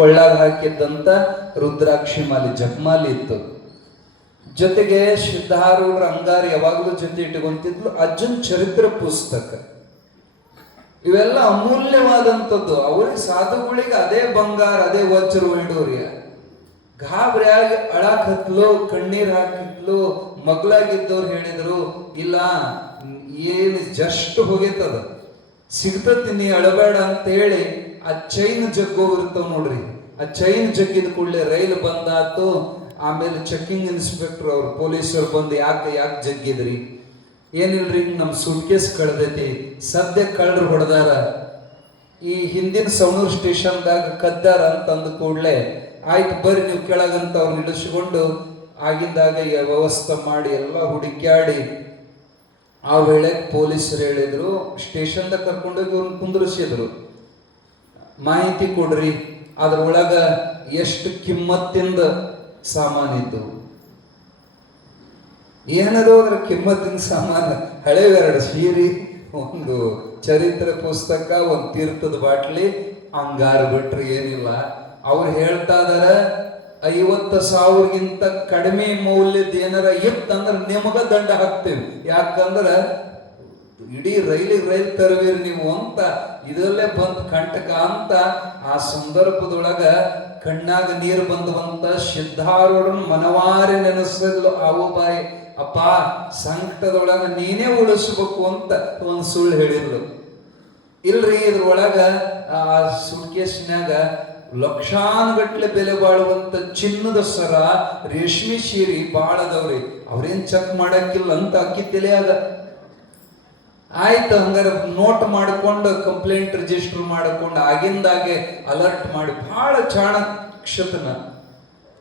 ಕೊಳ್ಳಾಗ ಹಾಕಿದ್ದಂತ ರುದ್ರಾಕ್ಷಿ ಮಾಲಿ ಜಪಮಾಲಿ ಇತ್ತು. ಜೊತೆಗೆ ಸಿದ್ಧಾರೂಢರ ಅಂಗಾರ ಯಾವಾಗಲೂ ಜೊತೆ ಇಟ್ಟುಕೊಂತಿದ್ಲು ಅಜ್ಜನ್ ಚರಿತ್ರೆ ಪುಸ್ತಕ. ಇವೆಲ್ಲ ಅಮೂಲ್ಯವಾದಂಥದ್ದು. ಅವ್ರಿಗೆ ಸಾಧುಗಳಿಗೆ ಅದೇ ಬಂಗಾರ, ಅದೇ ವಜ್ರ ವೈಡೂರ್ಯ. ಗಾಬರಿಯಾಗಿ ಅಳಾಕ್ ಹತ್ಲು, ಕಣ್ಣೀರ್ ಹಾಕಿದ್ಲು. ಮಗ್ಳಾಗಿದ್ದವ್ರು ಹೇಳಿದ್ರು, ಇಲ್ಲ ಏನ್ ಜಸ್ಟ್ ಹೋಗೈತದ, ಸಿಗ್ತತಿ, ನೀ ಅಳಬೇಡ ಅಂತ ಹೇಳಿ ಆ ಚೈನ್ ಜಗ್ಗೋ ಇರ್ತಾವ ನೋಡ್ರಿ, ಆ ಚೈನ್ ಜಗ್ಗಿದ ಕೂಡಲೇ ರೈಲು ಬಂದಾತು. ಆಮೇಲೆ ಚೆಕಿಂಗ್ ಇನ್ಸ್ಪೆಕ್ಟರ್ ಅವ್ರು ಪೊಲೀಸರು ಬಂದು ಯಾಕೆ ಜಗ್ಗಿದ್ರಿ? ಏನಿಲ್ರಿ, ನಮ್ಮ ಸೂಟ್ಕೇಸ್ ಕಳ್ದೈತಿ, ಸದ್ಯ ಕಳ್ಳರು ಹೊಡೆದಾರ, ಈ ಹಿಂದಿನ ಸವಣೂರು ಸ್ಟೇಷನ್ದಾಗ ಕದ್ದಾರ ಅಂತ ಅಂದ ಕೂಡಲೇ ಆಯ್ತು ಬರ್ರಿ ನೀವು ಕೆಳಗಂತ ಅವ್ರು ನಿಲ್ಲಿಸ್ಕೊಂಡು ಆಗಿಂದಾಗ ವ್ಯವಸ್ಥೆ ಮಾಡಿ ಎಲ್ಲ ಹುಡುಕ್ಯಾಡಿ ಆ ವೇಳೆಗೆ ಪೊಲೀಸರು ಹೇಳಿದ್ರು, ಸ್ಟೇಷನ್ದಾಗ ಕರ್ಕೊಂಡೋಗಿ ಅವ್ರನ್ನ ಕುಂದ್ರಿಸಿದ್ರು. ಮಾಹಿತಿ ಕೊಡ್ರಿ, ಅದ್ರೊಳಗ ಎಷ್ಟು ಕಿಮ್ಮತ್ತಿಂದ ಸಾಮಾನಿದ್ದು, ಏನದು ಅದ್ರ ಕಿಮ್ಮತ್ತಿನ ಸಾಮಾನು? ಹಳೆವೆರಡು ಸೀರೆ, ಒಂದು ಚರಿತ್ರೆ ಪುಸ್ತಕ, ಒಂದು ತೀರ್ಥದ ಬಾಟ್ಲಿ, ಅಂಗಾರ ಬಿಟ್ರೆ ಏನಿಲ್ಲ. ಅವ್ರು ಹೇಳ್ತಾ ಇದಾರ 50,000ಗಿಂತ ಕಡಿಮೆ ಮೌಲ್ಯದ ಏನಾರ ಇತ್ತಂದ್ರೆ ನಿಮಗ ದಂಡ ಹಾಕ್ತೇವೆ, ಯಾಕಂದ್ರ ಇಡೀ ರೈಲು ತರುವಿರಿ ನೀವು ಅಂತ ಇದರಲ್ಲೇ ಬಂದ್ ಕಂಟಕ ಅಂತ. ಆ ಸಂದರ್ಭದೊಳಗ ಕಣ್ಣಾಗ ನೀರು ಬಂದುವಂತ ಸಿದ್ಧಾರೂಢರನ್ನ ಮನವಾರಿ ನೆನೆಸಲು ಆವು ಬಾಯಿ, ಅಪ್ಪ ಸಂಕಟದೊಳಗ ನೀನೇ ಉಳಿಸ್ಬೇಕು ಅಂತ ಒಂದು ಸುಳ್ಳು ಹೇಳಿದ್ರು. ಇಲ್ರಿ, ಇದ್ರೊಳಗ ಆ ಸುಟ್ಕೇಸ್ನ್ಯಾಗ ಲಕ್ಷಾನುಗಟ್ಲೆ ಬೆಲೆ ಬಾಳುವಂತ ಚಿನ್ನದ ಸರ, ರೇಷ್ಮೆ ಸೀರೆ ಬಾಳ ಅದಾವ್ರಿ. ಅವ್ರೇನ್ ಚೆಕ್ ಮಾಡಕ್ಕಿಲ್ಲ ಅಂತ ಅಕ್ಕಿ ತಲೆಯಾಗ. ಆಯ್ತು, ಹಂಗಾರೆ ನೋಟ್ ಮಾಡಿಕೊಂಡು ಕಂಪ್ಲೇಂಟ್ ರಿಜಿಸ್ಟರ್ ಮಾಡಿಕೊಂಡು ಆಗಿಂದಾಗೆ ಅಲರ್ಟ್ ಮಾಡಿ ಬಹಳ ಚಾಣಕ್ಷತನ.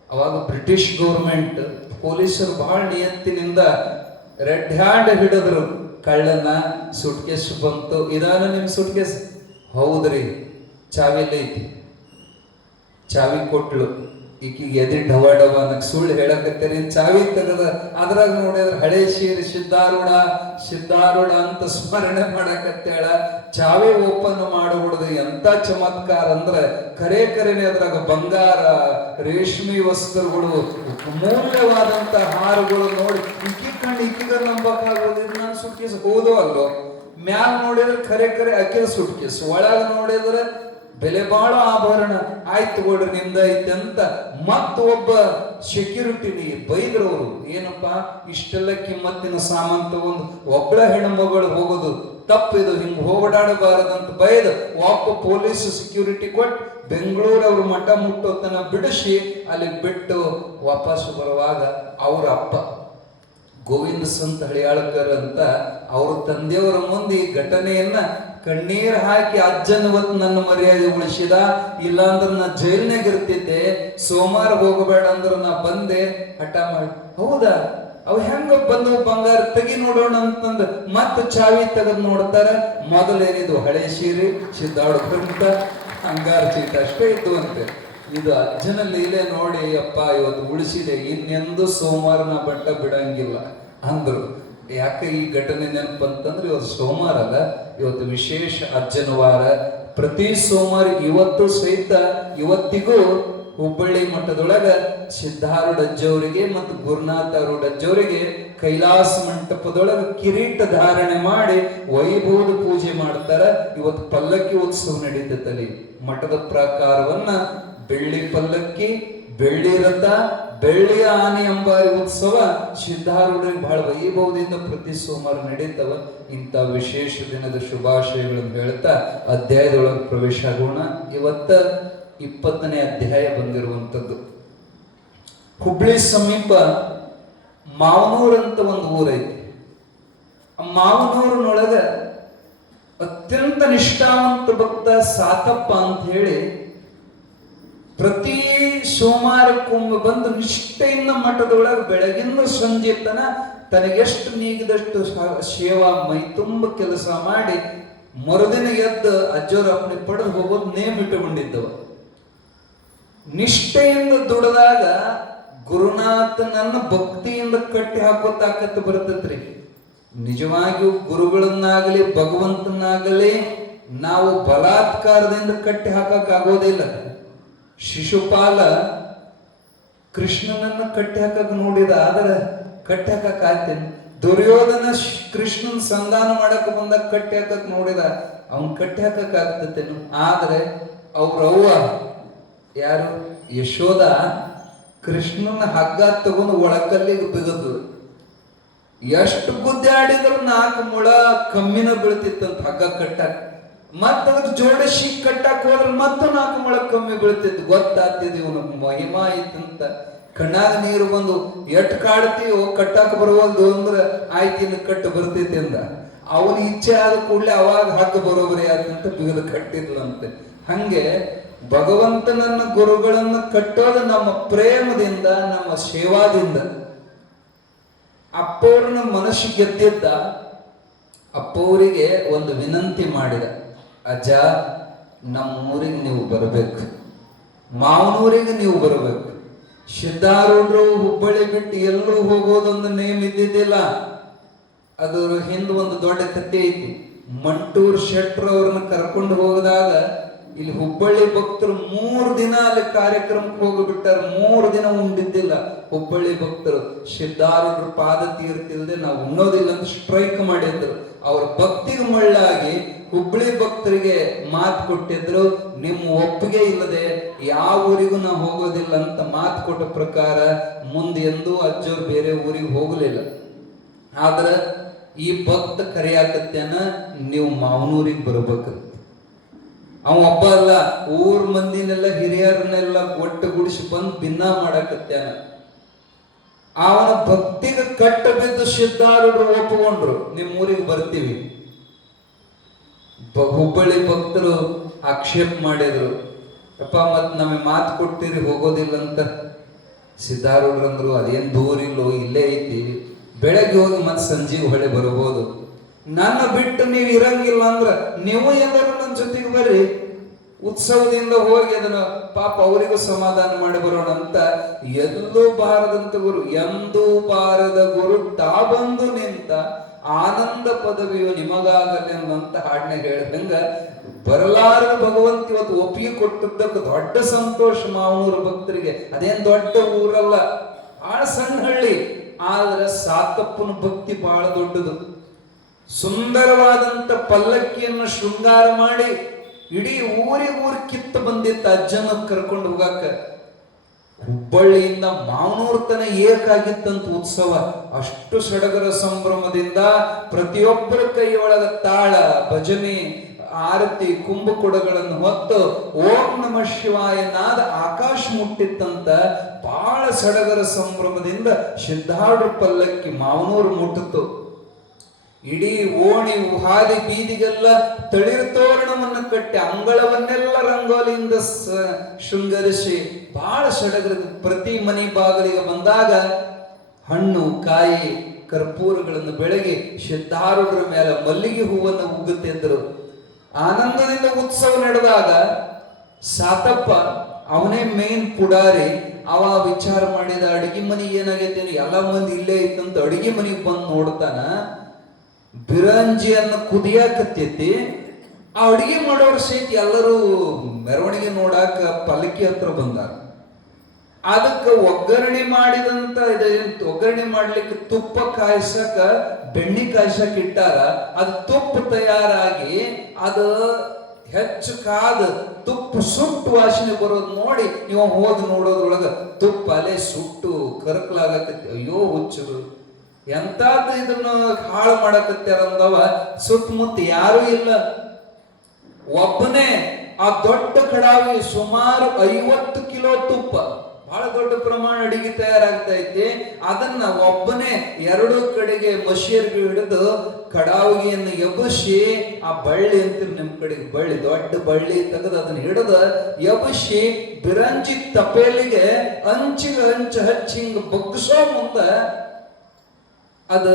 ಅವಾಗ ಬ್ರಿಟಿಷ್ ಗೌರ್ಮೆಂಟ್ ಪೊಲೀಸರು ಬಹಳ ನಿಯತ್ತಿನಿಂದ ರೆಡ್ ಹ್ಯಾಂಡ್ ಹಿಡಿದ್ರು ಕಳ್ಳನ. ಸುಟ್ಕೇಸ್ ಬಂತು, ಇದಾನ ನಿಮ್ ಸುಟ್ಕೇಸ್? ಹೌದ್ರಿ, ಚಾವಿಲ್ಲ ಐತಿ. ಚಾವಿ ಕೊಟ್ಲು, ಈಕಿಗೆ ಎದಿ ಡವ ಡವ ಅನ್ನಕ್ ಸುಳ್ಳು ಹೇಳಕತ್ತೇರಿ, ಚಾವಿ ತೆಗದ ಅದ್ರಾಗ ನೋಡಿದ್ರೆ ಹಳೆ ಸೀರೆ ಸಿದ್ಧಾರೂಢ ಅಂತ ಸ್ಮರಣೆ ಮಾಡಕತ್ತೇಳ. ಚಾವಿ ಓಪನ್ ಮಾಡಬಿಡುದು. ಎಂತ ಚಮತ್ಕಾರ ಅಂದ್ರೆ ಕರೆನೆ ಅದ್ರಾಗ ಬಂಗಾರ, ರೇಷ್ಮೆ ವಸ್ತ್ರಗಳು, ಅಮೂಲ್ಯವಾದಂತ ಹಾರಗಳು ನೋಡಿ ಈಕಿಗ ನಂಬಕ್ಕಾಗೋದಿಲ್ಲ. ನಾನು ಸುಟ್ಕೇಸ್ ಹೌದೋ ಅಲ್ಲೋ, ಮ್ಯಾಲ ನೋಡಿದ್ರೆ ಕರೆ ಅಕ್ಕಿದ ಸುಟ್ಕೇಸ್, ಒಳಗ ನೋಡಿದ್ರೆ ಬೆಲೆ ಬಾಳೋ ಆಭರಣ. ಆಯ್ತು ತಗೊಳ್ರಿ, ನಿಮ್ದೈತೆ ಅಂತ ಮತ್ತೊಬ್ಬ ಸೆಕ್ಯೂರಿಟಿನಿ ಬೈದ್ರವರು, ಏನಪ್ಪ ಇಷ್ಟೆಲ್ಲ ಕಿಮ್ಮತ್ತಿನ ಸಾಮಾನು ತಗೊಂಡು ಒಬ್ಬಳ ಹೆಣ್ಮಗಳು ಹೋಗೋದು ತಪ್ಪಿದು, ಹಿಂಗ್ ಹೋಗಡಾಡಬಾರದಂತ ಬೈದು ಒಬ್ಬ ಪೊಲೀಸ್ ಸೆಕ್ಯೂರಿಟಿ ಕೊಟ್ಟು ಬೆಂಗಳೂರವ್ರ ಮಠ ಮುಟ್ಟೋತನ ಬಿಡಿಸಿ ಅಲ್ಲಿ ಬಿಟ್ಟು ವಾಪಸ್ ಬರುವಾಗ ಅವ್ರ ಅಪ್ಪ ಗೋವಿಂದ ಸಂತ ಹಳಿಯಾಳ್ಕರ್ ಅಂತ ಅವ್ರ ತಂದೆಯವರ ಮುಂದೆ ಈ ಘಟನೆಯನ್ನ ಕಣ್ಣೀರ್ ಹಾಕಿ, ಅಜ್ಜನ ಹೊತ್ತು ನನ್ನ ಮರ್ಯಾದೆ ಉಳಿಸಿದ, ಇಲ್ಲಾಂದ್ರೆ ನಾ ಜೈಲ್ನಾಗ ಇರ್ತಿದ್ದೆ, ಸೋಮವಾರ ಹೋಗಬೇಡ ಅಂದ್ರೆ ನಾ ಬಂದೆ, ಹಠ ಮಾಡಿ. ಹೌದಾ, ಅವ್ ಹೆಂಗ ಬಂದು ಬಂಗಾರ ತೆಗಿ ನೋಡೋಣ ಅಂತಂದು ಮತ್ತೆ ಚಾವಿ ತೆಗೆದು ನೋಡ್ತಾರ. ಮೊದಲೇನಿದು ಹಳೆ ಸೀರೆ ಸಿದ್ಧಾರೂಢರಂತ ಅಂಗಾರ ಚೀಟ ಅಷ್ಟೇ ಇದ್ದು ಅಂತೆ. ಇದು ಅಜ್ಜನ ಲೀಲೆ ನೋಡಿ, ಅಪ್ಪ ಇವತ್ತು ಉಳಿಸಿದೆ, ಇನ್ನೆಂದು ಸೋಮವಾರ ನಾ ಬಟ್ಟ ಬಿಡಂಗಿಲ್ಲ ಅಂದ್ರು. ಯಾಕೆ ಈ ಘಟನೆ ನೆನಪು ಅಂತಂದ್ರೆ ಇವತ್ತು ಸೋಮವಾರ ಅಲ್ಲ, ಇವತ್ತು ವಿಶೇಷ ಅಜ್ಜನ ವಾರ. ಪ್ರತಿ ಸೋಮವಾರ ಇವತ್ತು ಸಹಿತ ಇವತ್ತಿಗೂ ಹುಬ್ಬಳ್ಳಿ ಮಠದೊಳಗ ಸಿದ್ಧಾರೂಢ ಅಜ್ಜವರಿಗೆ ಮತ್ತು ಗುರುನಾಥ ಅರೂಢ ಅಜ್ಜವರಿಗೆ ಕೈಲಾಸ ಮಂಟಪದೊಳಗ ಕಿರೀಟ ಧಾರಣೆ ಮಾಡಿ ವೈಭವದ ಪೂಜೆ ಮಾಡ್ತಾರ. ಇವತ್ತು ಪಲ್ಲಕ್ಕಿ ಉತ್ಸವ ನಡೀತೈತಲ್ಲಿ. ಮಠದ ಪ್ರಕಾರವನ್ನ ಬೆಳ್ಳಿ ಪಲ್ಲಕ್ಕಿ, ಬೆಳ್ಳಿ ರಥ, ಬೆಳ್ಳಿಯ ಆನೆ ಅಂಬಾರಿ ಉತ್ಸವ ಸಿದ್ಧಾರೂಢರಿಗೆ ಬಹಳ ವೈಭವದಿಂದ ಪ್ರತಿ ಸೋಮವಾರ ನಡೀತವ. ಇಂಥ ವಿಶೇಷ ದಿನದ ಶುಭಾಶಯಗಳನ್ನು ಹೇಳ್ತಾ ಅಧ್ಯಾಯದೊಳಗೆ ಪ್ರವೇಶ ಆಗೋಣ. ಇವತ್ತ 20ನೇ ಅಧ್ಯಾಯ ಬಂದಿರುವಂಥದ್ದು. ಹುಬ್ಳಿ ಸಮೀಪ ಮಾವನೂರ್ ಅಂತ ಒಂದು ಊರೈತಿ. ಆ ಮಾವನೂರಿನೊಳಗ ಅತ್ಯಂತ ನಿಷ್ಠಾವಂತ ಭಕ್ತ ಸಾತಪ್ಪ ಅಂತ ಹೇಳಿ ಪ್ರತಿ ಸೋಮವಾರಕ್ಕೊಮ್ಮೆ ಬಂದು ನಿಷ್ಠೆಯಿಂದ ಮಠದೊಳಗೆ ಬೆಳಗಿಂದ ಸಂಜೆ ತನ ತನಗೆಷ್ಟು ನೀಗಿದಷ್ಟು ಸೇವಾ ಮೈ ತುಂಬ ಕೆಲಸ ಮಾಡಿ ಮರುದಿನ ಎದ್ದು ಅಜ್ಜೋರ ಅಪ್ಪಣೆ ಪಡೆದು ಹೋಗೋದು ನೇಮ್ ಇಟ್ಟುಕೊಂಡಿದ್ದವ. ನಿಷ್ಠೆಯಿಂದ ದುಡಿದಾಗ ಗುರುನಾಥನನ್ನ ಭಕ್ತಿಯಿಂದ ಕಟ್ಟಿ ಹಾಕೋ ತಾಕತ್ತು ಬರ್ತೈತ್ರಿ. ನಿಜವಾಗಿಯೂ ಗುರುಗಳನ್ನಾಗಲಿ ಭಗವಂತನಾಗಲಿ ನಾವು ಬಲಾತ್ಕಾರದಿಂದ ಕಟ್ಟಿ ಹಾಕಕ್ ಆಗೋದಿಲ್ಲ. ಶಿಶುಪಾಲ ಕೃಷ್ಣನನ್ನ ಕಟ್ಟಿ ಹಾಕಕ್ ನೋಡಿದ, ಆದ್ರೆ ಕಟ್ಟಿ ಹಾಕಕ್ ಆಯ್ತೇನೆ. ದುರ್ಯೋಧನ ಕೃಷ್ಣನ್ ಸಂಧಾನ ಮಾಡಕ್ ಬಂದಾಗ ಕಟ್ಟಿ ಹಾಕಕ್ ನೋಡಿದ, ಅವನ್ ಕಟ್ಟಿ ಹಾಕಕ್ ಆಗ್ತತೇನು. ಆದ್ರೆ ಅವ್ರವ್ವ ಯಾರು ಯಶೋದ ಕೃಷ್ಣನ ಹಗ್ಗ ತಗೊಂಡು ಒಳಕಲ್ಲಿಗೆ ಬಿಗದು. ಎಷ್ಟು ಬುದ್ಧಿ ಆಡಿದ್ರು 4 ಮುಳ ಕಮ್ಮಿನ ಬೀಳ್ತಿತ್ತಂತ ಹಗ್ಗ ಕಟ್ಟಾಕ. ಮತ್ತ ಅದಕ್ಕೆ ಜೋಡಿಸಿ ಕಟ್ಟಾಕ ಹೋದ್ರೆ ಮತ್ತೆ 4 ಮುಳ ಕಮ್ಮಿ ಬೀಳ್ತಿತ್ತು. ಗೊತ್ತಾಗ್ತಿದ್ ಇವನು ಮಹಿಮಾ ಐತಂತ. ಕಣ್ಣಾಗ ನೀರು ಬಂದು ಎಟ್ ಕಾಡ್ತೀವೋ ಕಟ್ಟಾಕ ಬರುವಲ್ದು ಅಂದ್ರೆ ಆಯ್ತು ಇನ್ನು ಕಟ್ಟು ಬರ್ತೈತಿ ಅಂದ. ಅವನ ಇಚ್ಛೆ ಆದ ಕೂಡಲೇ ಅವಾಗ ಹಗ್ಗ ಬರೋಬರಿ ಆದಂತ ಬಿಗದು ಕಟ್ಟಿದ್ಲಂತೆ. ಹಂಗೆ ಭಗವಂತನನ್ನ ಗುರುಗಳನ್ನ ಕಟ್ಟೋದು ನಮ್ಮ ಪ್ರೇಮದಿಂದ, ನಮ್ಮ ಸೇವಾದಿಂದ. ಅಪ್ಪವ್ರನ್ನ ಮನಸ್ಸು ಗೆದ್ದಿದ್ದ. ಅಪ್ಪವರಿಗೆ ಒಂದು ವಿನಂತಿ ಮಾಡಿದ, ಅಜ್ಜ ನಮ್ಮ ಊರಿಗೆ ನೀವು ಬರಬೇಕು, ಮಾವನೂರಿಗೆ ನೀವು ಬರಬೇಕು. ಸಿದ್ಧಾರೂಢರು ಹುಬ್ಬಳ್ಳಿ ಬಿಟ್ಟು ಎಲ್ಲೂ ಹೋಗೋದೊಂದು ನೇಮ್ ಇದ್ದಿದ್ದಿಲ್ಲ. ಅದ್ರ ಹಿಂದೆ ಒಂದು ದೊಡ್ಡ ಕಥೆ ಐತಿ. ಮಂಟೂರ್ ಶೆಟ್ರ್ ಅವ್ರನ್ನ ಕರ್ಕೊಂಡು ಹೋಗದಾಗ ಇಲ್ಲಿ ಹುಬ್ಬಳ್ಳಿ ಭಕ್ತರು 3 ದಿನ ಅಲ್ಲಿ ಕಾರ್ಯಕ್ರಮಕ್ಕೆ ಹೋಗಿಬಿಟ್ಟಾರ. 3 ದಿನ ಉಂಡಿದ್ದಿಲ್ಲ ಹುಬ್ಬಳ್ಳಿ ಭಕ್ತರು. ಸಿದ್ಧಾರೂಢರು ಪಾದ ತೀರ್ತಿಲ್ದೆ ನಾವು ಉಣ್ಣೋದಿಲ್ಲ ಅಂತ ಸ್ಟ್ರೈಕ್ ಮಾಡಿದ್ರು. ಅವ್ರ ಭಕ್ತಿಗೆ ಮಳ್ಳಾಗಿ ಹುಬ್ಬಳ್ಳಿ ಭಕ್ತರಿಗೆ ಮಾತು ಕೊಟ್ಟಿದ್ರು, ನಿಮ್ಮ ಒಪ್ಪಿಗೆ ಇಲ್ಲದೆ ಯಾವ ಊರಿಗೂ ನಾವು ಹೋಗೋದಿಲ್ಲ ಅಂತ ಮಾತು ಕೊಟ್ಟ ಪ್ರಕಾರ ಮುಂದೆ ಎಂದೂ ಅಜ್ಜವ್ರು ಬೇರೆ ಊರಿಗೆ ಹೋಗಲಿಲ್ಲ. ಆದ್ರೆ ಈ ಭಕ್ತ ಕರೆಯಾಕತ್ತೇನ, ನೀವು ಮಾವನೂರಿಗೆ ಬರ್ಬೇಕಂತ. ಅವ ಒಬ್ಬ ಅಲ್ಲ, ಊರ್ ಮಂದಿನೆಲ್ಲ ಹಿರಿಯರನ್ನೆಲ್ಲ ಒಟ್ಟುಗೂಡಿಸಿ ಬಂದು ಭಿನ್ನ ಮಾಡಾಕತ್ಯಾನ. ಅವನ ಭಕ್ತಿಗೆ ಕಟ್ಟ ಬಿದ್ದು ಸಿದ್ಧಾರೂಢರು ಒಪ್ಪಿಕೊಂಡ್ರು, ನಿಮ್ಮ ಊರಿಗೆ ಬರ್ತೀವಿ. ಹುಬ್ಬಳ್ಳಿ ಭಕ್ತರು ಆಕ್ಷೇಪ ಮಾಡಿದ್ರು, ಅಪ್ಪ ಮತ್ ನಮಗೆ ಮಾತು ಕೊಡ್ತೀರಿ ಹೋಗೋದಿಲ್ಲ ಅಂತ. ಸಿದ್ಧಾರೂಢರಂದ್ರು, ಅದೇನ್ ದೂರ ಇಲ್ಲೋ, ಇಲ್ಲೇ ಐತಿ, ಬೆಳಗ್ಗೆ ಹೋಗಿ ಮತ್ತೆ ಸಂಜೆಗೆ ಹೊಳೆ ಬರಬಹುದು. ನನ್ನ ಬಿಟ್ಟು ನೀವು ಇರಂಗಿಲ್ಲ ಅಂದ್ರ ನೀವು ಎಲ್ಲರೂ ನನ್ನ ಜೊತೆಗೆ ಬರ್ರಿ, ಉತ್ಸವದಿಂದ ಹೋಗಿ ಅದನ್ನ ಪಾಪ ಅವರಿಗೂ ಸಮಾಧಾನ ಮಾಡಿ ಬರೋಣ ಅಂತ. ಎಲ್ಲೂ ಬಾರದಂತ ಗುರು, ಎಂದೂ ಬಾರದ ಗುರು ತಾ ಬಂದು ನಿಂತ, ಆನಂದ ಪದವಿಯು ನಿಮಗಾಗಲಿ ಅಂತ ಹಾಡನೆ ಹೇಳಿದಂಗ ಬರಲಾರದ ಭಗವಂತ ಇವತ್ತು ಒಪ್ಪಿಗೆ ಕೊಟ್ಟಿದ್ದಕ್ಕೆ ದೊಡ್ಡ ಸಂತೋಷ ಮಾವನೂರು ಭಕ್ತರಿಗೆ. ಅದೇನ್ ದೊಡ್ಡ ಊರಲ್ಲ, ಆಳ ಸಣ್ಣ ಹಳ್ಳಿ, ಆದ್ರೆ ಸಾತಪ್ಪನ ಭಕ್ತಿ ಬಹಳ ದೊಡ್ಡದು. ಸುಂದರವಾದಂತ ಪಲ್ಲಕ್ಕಿಯನ್ನು ಶೃಂಗಾರ ಮಾಡಿ ಇಡೀ ಊರಿಗೆ ಕಿತ್ತ ಬಂದಿತ್ತ ಅಜ್ಜನ ಕರ್ಕೊಂಡು ಹೋಗಾಕ. ಹುಬ್ಬಳ್ಳಿಯಿಂದ ಮಾವನೂರ್ ತನ ಏಕಾಗಿತ್ತಂತ ಉತ್ಸವ. ಅಷ್ಟು ಸಡಗರ ಸಂಭ್ರಮದಿಂದ ಪ್ರತಿಯೊಬ್ಬರ ಕೈಯೊಳಗ ತಾಳ, ಭಜನೆ, ಆರತಿ, ಕುಂಭಕೊಡಗಳನ್ನು ಹೊತ್ತು ಓಂ ನಮಃ ಶಿವಾಯ ನಾದ ಆಕಾಶ ಮುಟ್ಟಿತ್ತಂತ. ಬಹಳ ಸಡಗರ ಸಂಭ್ರಮದಿಂದ ಸಿದ್ಧಾರೂಢ ಪಲ್ಲಕ್ಕಿ ಮಾವನೂರು ಮುಟ್ಟಿತು. ಇಡೀ ಓಣಿ ಹಾದಿ ಬೀದಿಗೆಲ್ಲ ತಳಿರು ತೋರಣವನ್ನು ಕಟ್ಟಿ ಅಂಗಳವನ್ನೆಲ್ಲ ರಂಗೋಲಿಯಿಂದ ಶೃಂಗರಿಸಿ ಬಹಳ ಸಡಗರ. ಪ್ರತಿ ಮನೆ ಬಾಗಿಲಿಗೆ ಬಂದಾಗ ಹಣ್ಣು, ಕಾಯಿ, ಕರ್ಪೂರಗಳನ್ನು ಬೆಳಗಿ ಸಿದ್ಧಾರೂಢರ ಮೇಲೆ ಮಲ್ಲಿಗೆ ಹೂವನ್ನು ಉಗುತ್ತಿದ್ದರು. ಆನಂದದಿಂದ ಉತ್ಸವ ನಡೆದಾಗ ಸಾತಪ್ಪ ಅವನೇ ಮೇನ್ ಪುಡಾರಿ. ಅವ ವಿಚಾರ ಮಾಡಿದ, ಅಡಿಗೆ ಮನೆಗೆ ಏನಾಗೈತೆ, ಎಲ್ಲ ಮಂದಿ ಇಲ್ಲೇ ಇತ್ತಂತ ಅಡಿಗೆ ಮನೆಗೆ ಬಂದು ನೋಡ್ತಾನ, ಬಿರಂಜಿಯನ್ನು ಕುದಿಯಾಕತ್ತೈತಿ. ಆ ಅಡಿಗೆ ಮಾಡೋರ ಸಹಿತ ಎಲ್ಲರೂ ಮೆರವಣಿಗೆ ನೋಡಾಕ ಪಲ್ಲಕ್ಕಿ ಹತ್ರ ಬಂದಾರ. ಅದಕ್ಕೆ ಒಗ್ಗರಣೆ ಮಾಡಿದಂತ ಒಗ್ಗರಣೆ ಮಾಡ್ಲಿಕ್ಕೆ ತುಪ್ಪ ಕಾಯಿಸಕ, ಬೆಣ್ಣೆ ಕಾಯಿಸಕ್ ಇಟ್ಟಾರ. ಅದು ತುಪ್ಪ ತಯಾರಾಗಿ ಅದು ಹೆಚ್ಚು ಕಾದ ತುಪ್ಪ ಸುಟ್ಟು ವಾಸನೆ ಬರೋದು ನೋಡಿ ನೀವು ಹೋಗಿ ನೋಡೋದ್ರೊಳಗ ತುಪ್ಪ ಅಲೆ ಸುಟ್ಟು ಕರಕಲಾಗಕತ್ತಿ. ಅಯ್ಯೋ ಹುಚ್ಚರು, ಎಂತಾದ ಇದನ್ನ ಹಾಳು ಮಾಡಕತ್ಯಾರಂದವ. ಸುತ್ತಮುತ್ತ ಯಾರೂ ಇಲ್ಲ, ಒಬ್ಬನೇ ಆ ದೊಡ್ಡ ಕಡಾವಿ ಸುಮಾರು 50 ಕಿಲೋ ತುಪ್ಪ, ಬಹಳ ದೊಡ್ಡ ಪ್ರಮಾಣ ಅಡಿಗೆ ತಯಾರಾಗ್ತಾ ಐತಿ. ಅದನ್ನ ಒಬ್ಬನೇ 2 ಕಡೆಗೆ ಮಷಿಯರ್ಗೆ ಹಿಡಿದು ಕಡಾವಿಗೆಯನ್ನು ಎಬಸಿ, ಆ ಬಳ್ಳಿ ಅಂತೀರಿ ನಿಮ್ ಕಡೆಗೆ, ಬಳ್ಳಿ ದೊಡ್ಡ ಬಳ್ಳಿ ತೆಗೆದು ಅದನ್ನ ಹಿಡಿದು ಎಬಸಿ ಬಿರಂಜಿ ತಪೇಲಿಗೆ ಅಂಚಿಗೆ ಹಂಚು ಹಚ್ಚಿ ಹಿಂಗ ಬಗ್ಸೋ ಮುಂದ ಅದು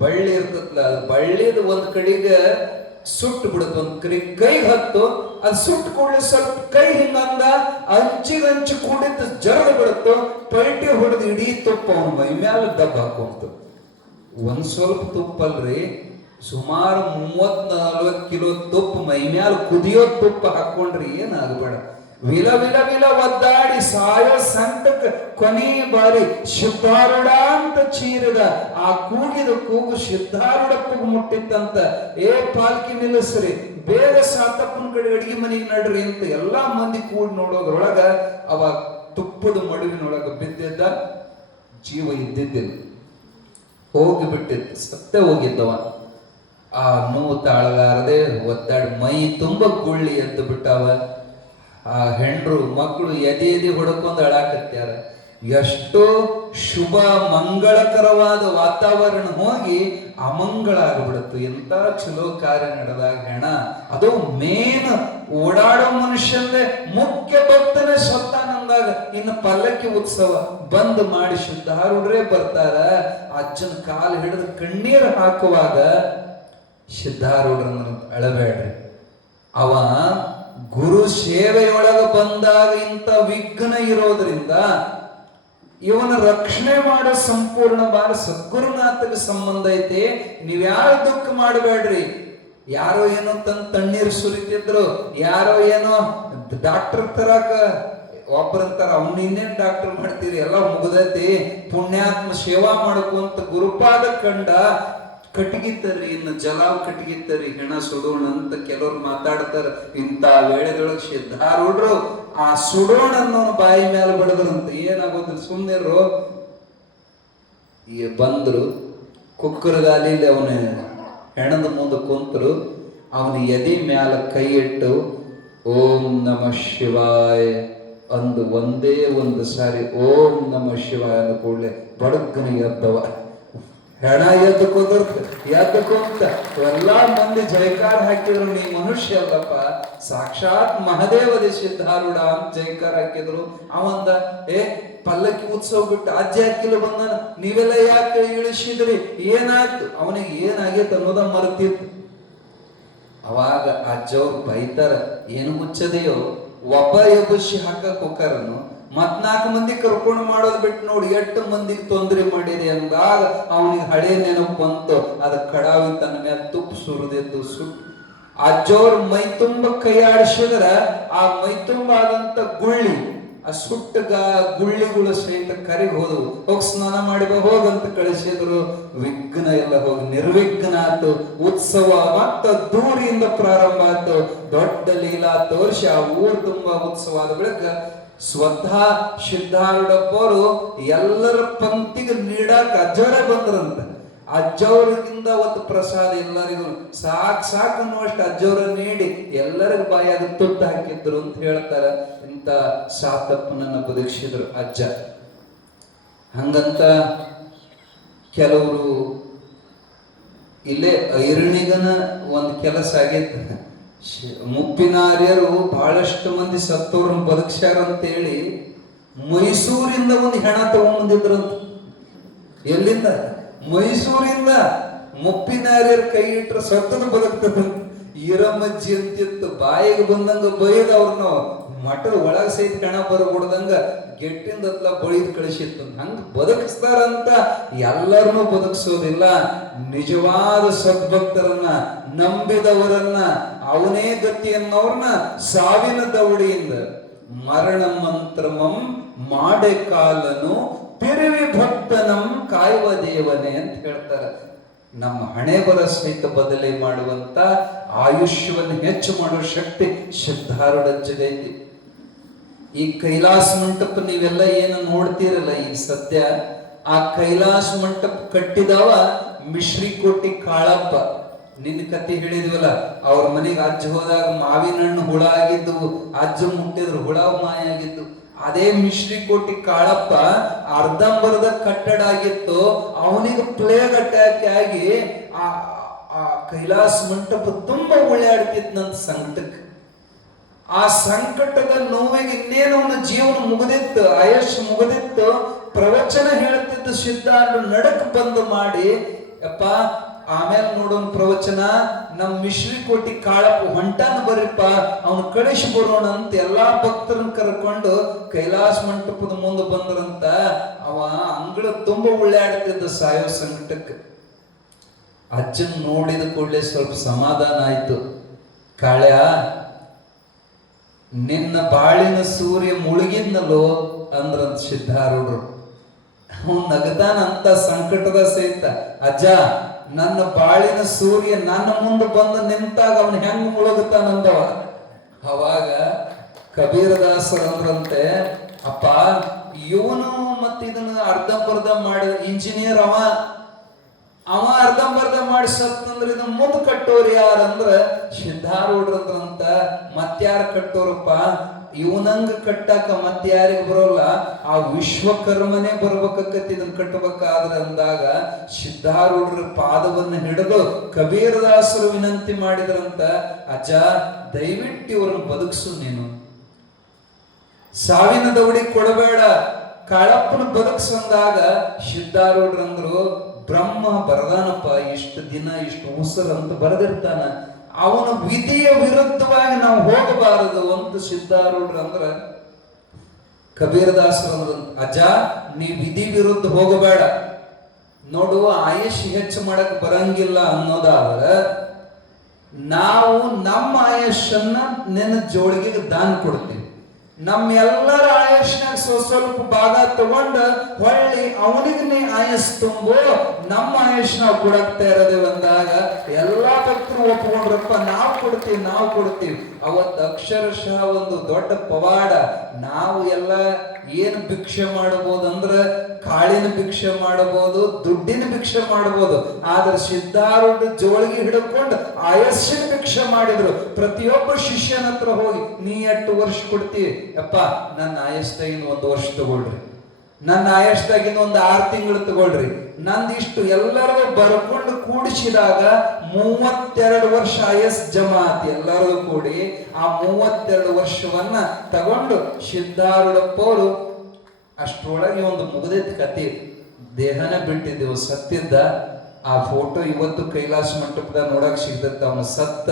ಬಳ್ಳಿ ಇರ್ತದಲ್ಲ, ಬಳ್ಳಿದ ಒಂದ್ ಕಡೆಗೆ ಸುಟ್ಟು ಬಿಡುತ್ತ, ಒಂದ್ ಕಡೆಗೆ ಕೈ ಹತ್ತು. ಅದು ಸುಟ್ಟು ಕೂಡಲೇ ಸ್ವಲ್ಪ ಕೈ ಹಿಂಗಂದ ಅಂಚಿಗಂಚು ಕೂಡಿದ್ದು ಜರದು ಬಿಡುತ್ತೋ, ಪಲ್ಟಿ ಹೊಡೆದು ಇಡೀ ತುಪ್ಪ ಅವನ ಮೈ ಮ್ಯಾಲ ದಬ್ಬ ಹಾಕುವಂತ. ಒಂದ್ ಸ್ವಲ್ಪ ತುಪ್ಪ ಅಲ್ರಿ, ಸುಮಾರು 30-40 ಕಿಲೋ ತುಪ್ಪ ಮೈ ಮ್ಯಾಲ ಕುದಿಯೋ ತುಪ್ಪ ಹಾಕೊಂಡ್ರಿ ಏನಾಗಬೇಡ. ವಿಲ ವಿಲ ವಿಲ ಒದ್ದಾಡಿ ಸಾಯೋ ಸಂಕಟಕ್ಕೆ ಕೊನೆ ಬಾರಿ ಸಿದ್ಧಾರೂಢ ಅಂತ ಚೀರಿದ ಆ ಕೂಗಿದ ಕೂಗು ಸಿದ್ಧಾರೂಢಪ್ಪಗೆ ಮುಟ್ಟಿತ್ತಂತ. ಏ ಪಾಲ್ಕಿ ನಿಲ್ಲಿಸ್ರಿ, ಬೇಗ ಸಾತಪ್ಪನ ಕಡೆ ಅಡಿಗೆ ಮನೆಗೆ ನಡ್ರಿ ಅಂತ ಎಲ್ಲಾ ಮಂದಿ ಕೂಡಿ ನೋಡೋದ್ರೊಳಗ ಅವ ತುಪ್ಪದ ಮಡುವಿನೊಳಗ ಬಿದ್ದಿದ್ದ. ಜೀವ ಇದ್ದಿದ್ದಿಲ್ಲ, ಹೋಗಿಬಿಟ್ಟಿತ್ತು, ಸತ್ತೇ ಹೋಗಿದ್ದವ. ಆ ನೋವು ತಾಳಲಾರದೆ ಒದ್ದಾಡಿ ಮೈ ತುಂಬ ಗುಳ್ಳಿ ಎದ್ದು ಬಿಟ್ಟಾವ. ಆ ಹೆಂಡ್ರು ಮಕ್ಕಳು ಎದೆ ಹೊಡ್ಕೊಂಡು ಅಳಾಕತ್ಯಾರ. ಎಷ್ಟೋ ಶುಭ ಮಂಗಳಕರವಾದ ವಾತಾವರಣ ಹೋಗಿ ಅಮಂಗಳ ಆಗ್ಬಿಡತ್ತು. ಎಂತ ಚಲೋ ಕಾರ್ಯ ನಡೆದಾಗ ಹೆಣ, ಅದು ಮೇನ್ ಓಡಾಡೋ ಮನುಷ್ಯಂದೇ ಮುಖ್ಯ ಭಕ್ತನೇ ಸತ್ತಾನಂದಾಗ ಇನ್ನು ಪಲ್ಲಕ್ಕಿ ಉತ್ಸವ ಬಂದ್ ಮಾಡಿ ಸಿದ್ಧಾರೂಢರೇ ಬರ್ತಾರ. ಅಜ್ಜನ ಕಾಲು ಹಿಡಿದು ಕಣ್ಣೀರು ಹಾಕುವಾಗ ಸಿದ್ಧಾರೂಢರನ್ನ ಅಳಬೇಡ್ರಿ, ಅವ ಗುರು ಸೇವೆಯೊಳಗ ಬಂದಾಗ ಇಂಥ ವಿಘ್ನ ಇರೋದ್ರಿಂದ ಇವನ ರಕ್ಷಣೆ ಮಾಡೋ ಸಂಪೂರ್ಣ ಭಾರ ಸದ್ಗುರುನಾಥಗೆ ಸಂಬಂಧ ಐತಿ. ನೀವ್ಯಾರು ದುಃಖ ಮಾಡಬೇಡ್ರಿ. ಯಾರೋ ಏನೋ ತಣ್ಣೀರು ಸುರಿತಿದ್ರು, ಯಾರೋ ಏನೋ ಡಾಕ್ಟರ್ ತರಾಕ ಒಬ್ಬರಂತಾರ ಅವ್ನ ಇನ್ನೇನ್ ಡಾಕ್ಟರ್ ಮಾಡ್ತೀರಿ, ಎಲ್ಲ ಮುಗ್ದೈತಿ, ಪುಣ್ಯಾತ್ಮ ಸೇವಾ ಮಾಡ್ಕೊಂತ ಗುರುಪಾದ ಕಂಡ ಕಟ್ಟಿಗಿತ್ತರಿ, ಇನ್ನು ಜಲಾವ್ ಕಟ್ಟಿಗಿತ್ತರಿ, ಹೆಣ ಸುಡೋಣ ಅಂತ ಕೆಲವ್ರು ಮಾತಾಡ್ತಾರ. ಇಂಥ ವೇಳೆದೊಳಗೆ ಸಿದ್ಧಾರೂಢರು ಆ ಸುಡೋಣ ಅನ್ನೋ ಬಾಯಿ ಮೇಲೆ ಬಡದ್ರಂತ. ಏನಾಗೋದಿಲ್ಲ, ಸುಮ್ಮನಿರು. ಬಂದ್ರು, ಕುಕ್ಕರಗಾಲಿಲಿ ಅವನ ಹೆಣದ ಮುಂದೆ ಕುಂತರು. ಅವನ ಎದೆ ಮ್ಯಾಲ ಕೈ ಇಟ್ಟು ಓಂ ನಮಃ ಶಿವಾಯ ಅಂದು ಒಂದೇ ಒಂದು ಸಾರಿ ಓಂ ನಮಃ ಶಿವಾಯ ಅಂದ ಕೂಡಲೇ ಬಡಗ್ಗನ ಎದ್ದವ. ಹೆಣ ಎದ್ದಕೊಂತ ಎಲ್ಲಾ ಮಂದಿ ಜೈಕಾರ ಹಾಕಿದ್ರು. ನೀ ಮನುಷ್ಯ ಅಲ್ಲಪ್ಪ, ಸಾಕ್ಷಾತ್ ಮಹದೇವದೇ ಸಿದ್ಧಾರೂಢ ಅಂತ ಜೈಕಾರ ಹಾಕಿದ್ರು. ಅವಂದ ಪಲ್ಲಕ್ಕಿ ಉತ್ಸವ ಬಿಟ್ಟು ಅಜ್ಜ ಹಾಕಿಲ್ಲ ಬಂದನ, ನೀವೆಲ್ಲ ಯಾಕೆ ಇಳಿಸಿದ್ರಿ, ಏನಾಯ್ತು, ಅವನಿಗೆ ಏನಾಗೈತೆ ಅನ್ನೋದ ಮರ್ತಿತ್ತು. ಅವಾಗ ಅಜ್ಜವ್ರು ಬೈತಾರ, ಏನು ಮುಚ್ಚದೆಯೋ, ಒಬ್ಬ ಎಬ್ಬಸಿ ಹಾಕಕ್ ಹೋಕಾರನು, 4 ಮಂದಿ ಕರ್ಕೊಂಡು ಮಾಡೋದ್ ಬಿಟ್ಟು ನೋಡಿ 8 ಮಂದಿಗೆ ತೊಂದರೆ ಮಾಡಿದೆ ಅಂದಾಗ ಅವನಿಗೆ ಹಳೆ ನೆನಪು ಬಂತು. ಅದ ಕಡಾವಿ ತನ್ನ ಮೇಲೆ ತುಪ್ಪ ಸುರಿದೆದ್ದು ಸುಟ್ಟು ಅಜ್ಜವ್ರ ಮೈ ತುಂಬ ಕೈ ಆಡಿಸಿದ್ರ ಆ ಮೈ ತುಂಬ ಆದಂತ ಗುಳ್ಳಿ, ಆ ಸುಟ್ಟ ಗುಳ್ಳಿಗಳು ಸಹಿತ ಕರೆಗೆ ಹೋದವು. ಹೋಗಿ ಸ್ನಾನ ಮಾಡಿ ಹೋಗಂತ ಕಳಿಸಿದ್ರು. ವಿಘ್ನ ಎಲ್ಲ ಹೋಗಿ ನಿರ್ವಿಘ್ನ ಆತು. ಉತ್ಸವ ಮತ್ತ ದೂರಿಯಿಂದ ಪ್ರಾರಂಭ ಆಯ್ತು. ದೊಡ್ಡ ಲೀಲಾ ತೋರಿಸಿ ಆ ಊರು ತುಂಬಾ ಉತ್ಸವ ಆದ ಬಳಿಕ ಸ್ವತಃ ಸಿದ್ಧಾರೂಢಪ್ಪರು ಎಲ್ಲರ ಪಂಕ್ತಿಗೆ ನೀಡಾಕ ಅಜ್ಜವರೇ ಬಂದ್ರಂತ. ಅಜ್ಜವ್ರಿಗಿಂದ ಒಂದು ಪ್ರಸಾದ ಎಲ್ಲರಿಗೂ ಸಾಕು ಅನ್ನುವಷ್ಟು ಅಜ್ಜವ್ರ ನೀಡಿ ಎಲ್ಲರಿಗೂ ಬಾಯಾಗ ತುತ್ತು ಹಾಕಿದ್ರು ಅಂತ ಹೇಳ್ತಾರ. ಇಂಥ ಸಾತಪ್ಪನನ್ನ ಬದುಕಿಸಿದ್ರು ಅಜ್ಜ. ಹಂಗಂತ ಕೆಲವರು ಇಲ್ಲೇ ಐರಣಿಗನ ಒಂದು ಕೆಲಸ ಆಗೈತೆ. ಮುಪ್ಪಿನಾರ್ಯರು ಬಹಳಷ್ಟು ಮಂದಿ ಸತ್ತವ್ರನ್ನ ಬದುಕ್ಸ್ಯಾರ ಅಂತೇಳಿ ಮೈಸೂರಿಂದ ಒಂದು ಹೆಣ ತಗೊಂಡ್ಬಂದಿದ್ರಂತ. ಎಲ್ಲಿಂದ? ಮೈಸೂರಿಂದ. ಮುಪ್ಪಿನಾರ್ಯರು ಕೈ ಇಟ್ರೆ ಸತ್ತದ ಬದುಕ್ತದ. ಈರಮ್ಮಜ್ಜಿ ಅಂತಿತ್ತು, ಬಾಯಿಗೆ ಬಂದಂಗ ಬೈದ ಅವ್ರನ್ನ ಮಠದ ಒಳಗ ಸಹಿತ ಹೆಣ ಬರಬಿಡ್ದಂಗ ಗೆಟ್ಟಿಂದತ್ಲ ಬಳಿದ್ ಕಳಿಸಿತ್ತು. ಹಂಗ ಬದುಕಿಸ್ತಾರಂತ ಎಲ್ಲರನ್ನೂ ಬದುಕಿಸೋದಿಲ್ಲ. ನಿಜವಾದ ಸದ್ಭಕ್ತರನ್ನ ನಂಬಿದವರನ್ನ ಅವನೇ ಗತಿ ಅನ್ನೋರ್ನ ಸಾವಿನ ದವಡಿಯಿಂದ ಮರಣ ಮಂತ್ರಮಂ ಮಾಡೆ ಕಾಲನು ತಿರುವಿ ಭಕ್ತನಂ ಕಾಯುವ ದೇವನೇ ಅಂತ ಹೇಳ್ತಾರೆ. ನಮ್ಮ ಹಣೆ ಬರ ಸಹಿತ ಬದಲಿ ಮಾಡುವಂತ ಆಯುಷ್ಯವನ್ನು ಹೆಚ್ಚು ಮಾಡುವ ಶಕ್ತಿ ಸಿದ್ಧಾರೂಢಜ್ಜಗೈತಿ. ಈ ಕೈಲಾಸ ಮಂಟಪ ನೀವೆಲ್ಲ ಏನು ನೋಡ್ತೀರಲ್ಲ ಈಗ ಸದ್ಯ, ಆ ಕೈಲಾಸ ಮಂಟಪ ಕಟ್ಟಿದವ ಮಿಶ್ರಿಕೋಟಿ ಕಾಳಪ್ಪ. ನಿನ್ನ ಕತೆ ಹೇಳಿದ್ವಲ್ಲ, ಅವ್ರ ಮನೆಗೆ ಅಜ್ಜ ಹೋದಾಗ ಮಾವಿನ ಹಣ್ಣು ಹುಳ ಆಗಿದ್ದು, ಅಜ್ಜ ಮುಟ್ಟಿದ್ರು ಹುಳ ಮಾಯ ಆಗಿದ್ದು. ಅದೇ ಮಿಶ್ರಿಕೋಟಿ ಕಾಳಪ್ಪ ಅರ್ಧಂಬರ್ಧ ಕಟ್ಟಡ ಆಗಿತ್ತು. ಅವನಿಗೆ ಪ್ಲೇಗ್ ಅಟ್ಯಾಕ್ ಆಗಿ ಆ ಕೈಲಾಸ ಮಂಟಪ ತುಂಬಾ ಒಳ್ಳೆಯಾಡ್ತಿದ್ನಂತ ಸಂಕಟಕ್ಕೆ. ಆ ಸಂಕಟದ ನೋವಿಗೆ ಇನ್ನೇನು ಅವನ ಜೀವನ ಮುಗಿದಿತ್ತು, ಆಯುಷ್ಯ ಮುಗಿದಿತ್ತು. ಪ್ರವಚನ ಹೇಳ್ತಿದ್ದು ಸಿದ್ಧಾರೂಢ ನಡಕ್ ಬಂದು ಮಾಡಿ, ಯಪ್ಪ ಆಮೇಲೆ ನೋಡೋನ್ ಪ್ರವಚನ, ನಮ್ ಮಿಶ್ರಿಕೋಟಿ ಕಾಳಪ್ಪ ಹೊಂಟಾನ ಬರ್ರಿಪ್ಪ, ಅವನು ಕಳಿಸಿ ಬರೋಣ ಅಂತ ಎಲ್ಲಾ ಭಕ್ತರನ್ನ ಕರ್ಕೊಂಡು ಕೈಲಾಸ ಮಂಟಪದ ಮುಂದೆ ಬಂದ್ರಂತ. ಅವ ಅಂಗಳ ತುಂಬಾ ಒಳ್ಳೆಯಾಡ್ತಿದ್ದ ಸಾಯೋ ಸಂಕಟಕ್ಕೆ. ಅಜ್ಜನ್ ನೋಡಿದ ಕೂಡಲೇ ಸ್ವಲ್ಪ ಸಮಾಧಾನ ಆಯ್ತು. ಕಾಳ್ಯ ನಿನ್ನ ಬಾಳಿನ ಸೂರ್ಯ ಮುಳುಗಿದ್ನಲ್ಲೋ ಅಂದ್ರಂತ ಸಿದ್ಧಾರೂಢರು. ಅವನು ನಗದಾನಂತ ಸಂಕಟದ ಸಹಿತ, ಅಜ್ಜ ನನ್ನ ಬಾಳಿನ ಸೂರ್ಯ ನನ್ನ ಮುಂದೆ ಬಂದು ನಿಂತಾಗ ಅವನು ಹೆಂಗ್ ಮುಳುಗುತ್ತಾನಂದವ. ಅವಾಗ ಕಬೀರದಾಸರು ಅಂದ್ರಂತೆ, ಅಪ್ಪ ಇವನು ಮತ್ತೆ ಇದನ್ನ ಅರ್ಧಂಬರ್ಧ ಮಾಡಿದ ಇಂಜಿನಿಯರ್ ಅವ ಅರ್ಧಂಬರ್ಧ ಮಾಡಿ ಸತ್ತಂದ್ರೆ ಇದನ್ನ ಮುಂದೆ ಕಟ್ಟೋರು ಯಾರಂದ್ರ ಸಿದ್ಧಾರೂಢರಂತ. ಮತ್ಯಾರ ಕಟ್ಟೋರಪ್ಪ? ಇವನಂಗ ಕಟ್ಟಾಕ ಮತ್ಯಾರಿಗೆ ಬರೋಲ್ಲ, ಆ ವಿಶ್ವಕರ್ಮನೇ ಬರ್ಬೇಕಕ್ಕತಿ ಇದನ್ನ ಕಟ್ಟಬೇಕಾದ್ರೆ ಅಂದಾಗ ಸಿದ್ಧಾರೂಢರ ಪಾದವನ್ನ ಹಿಡಿದು ಕಬೀರದಾಸರು ವಿನಂತಿ ಮಾಡಿದ್ರಂತ, ಅಜ್ಜ ದಯವಿಟ್ಟು ಇವ್ರನ್ನ ಬದುಕ್ಸು, ನೀನು ಸಾವಿನ ದೌಡಿ ಕೊಡಬೇಡ, ಕಾಳಪ್ಪನ ಬದುಕ್ಸಂದಾಗ ಸಿದ್ಧಾರೂಢರಂದ್ರು, ಬ್ರಹ್ಮ ಬರದಾನಪ್ಪ, ಇಷ್ಟು ದಿನ ಇಷ್ಟು ಉಸಿರು ಅಂತ ಬರೆದಿರ್ತಾನ, ಅವನ ವಿಧಿಯ ವಿರುದ್ಧವಾಗಿ ನಾವು ಹೋಗಬಾರದು ಅಂತ ಸಿದ್ಧಾರೂಢರು ಅಂದ್ರ. ಕಬೀರದಾಸರು ಅಂದ್ರ, ಅಜ್ಜ ನೀ ವಿಧಿ ವಿರುದ್ಧ ಹೋಗಬೇಡ, ನೋಡು ಆಯುಷ್ ಹೆಚ್ಚು ಮಾಡಕ್ ಬರಂಗಿಲ್ಲ ಅನ್ನೋದಾದ್ರ ನಾವು ನಮ್ಮ ಆಯುಷನ್ನ ನಿನ್ನ ಜೋಳಿಗೆಗೆ ದಾನ ಕೊಡ್ತೀವಿ. ನಮ್ಮೆಲ್ಲರ ಆಯುಷ್ನಾಗ ಸ್ವಲ್ಪ ಭಾಗ ತಗೊಂಡ ಹೊಳ್ಳಿ ಅವನಿಗೆ ನೀ ಆಯಸ್ ತುಂಬು, ನಮ್ಮ ಆಯುಷ್ ನಾವು ಕೊಡಕ್ತಾ ಇರೋದೇ ಅಂದಾಗ ಎಲ್ಲಾ ಭಕ್ತರು ಒಪ್ಕೊಂಡ್ರಪ್ಪ, ನಾವು ಕೊಡ್ತೀವಿ. ಅವತ್ತು ಅಕ್ಷರಶಃ ಒಂದು ದೊಡ್ಡ ಪವಾಡ. ನಾವು ಎಲ್ಲ ಏನು ಭಿಕ್ಷೆ ಮಾಡಬಹುದು ಅಂದ್ರೆ ಕಾಳಿನ ಭಿಕ್ಷೆ ಮಾಡಬಹುದು, ದುಡ್ಡಿನ ಭಿಕ್ಷೆ ಮಾಡಬಹುದು. ಆದ್ರೆ ಸಿದ್ಧಾರೂಢ ಜೋಳಿಗೆ ಹಿಡ್ಕೊಂಡು ಆಯಸ್ಸಿನ ಭಿಕ್ಷೆ ಮಾಡಿದ್ರು. ಪ್ರತಿಯೊಬ್ಬ ಶಿಷ್ಯನ ಹತ್ರ ಹೋಗಿ, ನೀ 8 ವರ್ಷ ಕೊಡ್ತೀವಿ, ಅಪ್ಪ ನನ್ನ ಆಯಸ್ದಾಗಿನ 1 ವರ್ಷ ತಗೊಳ್ರಿ, ನನ್ನ ಆಯಸ್ದಾಗಿನ 6 ತಿಂಗಳು ತಗೊಳ್ರಿ, ನಂದಿಷ್ಟು ಎಲ್ಲರಿಗೂ ಬರ್ಕೊಂಡು ಕೂಡಿಸಿದಾಗ 32 ವರ್ಷ ಆಯಸ್ ಜಮಾ ಆತಿ. ಎಲ್ಲರಿಗೂ ಕೂಡಿ ಆ 32 ವರ್ಷವನ್ನ ತಗೊಂಡು ಸಿದ್ಧಾರೂಢಪ್ಪವರು ಅಷ್ಟರೊಳಗೆ ಒಂದು ಮುಗದೈತಿ ಕತೆ. ದೇಹನ ಬಿಟ್ಟಿದ್ದೆವು, ಸತ್ತಿದ್ದ. ಆ ಫೋಟೋ ಇವತ್ತು ಕೈಲಾಸ ಮಂಟಪದ ನೋಡಕ್ ಸಿಗ್ತೈತೆ. ಅವನು ಸತ್ತ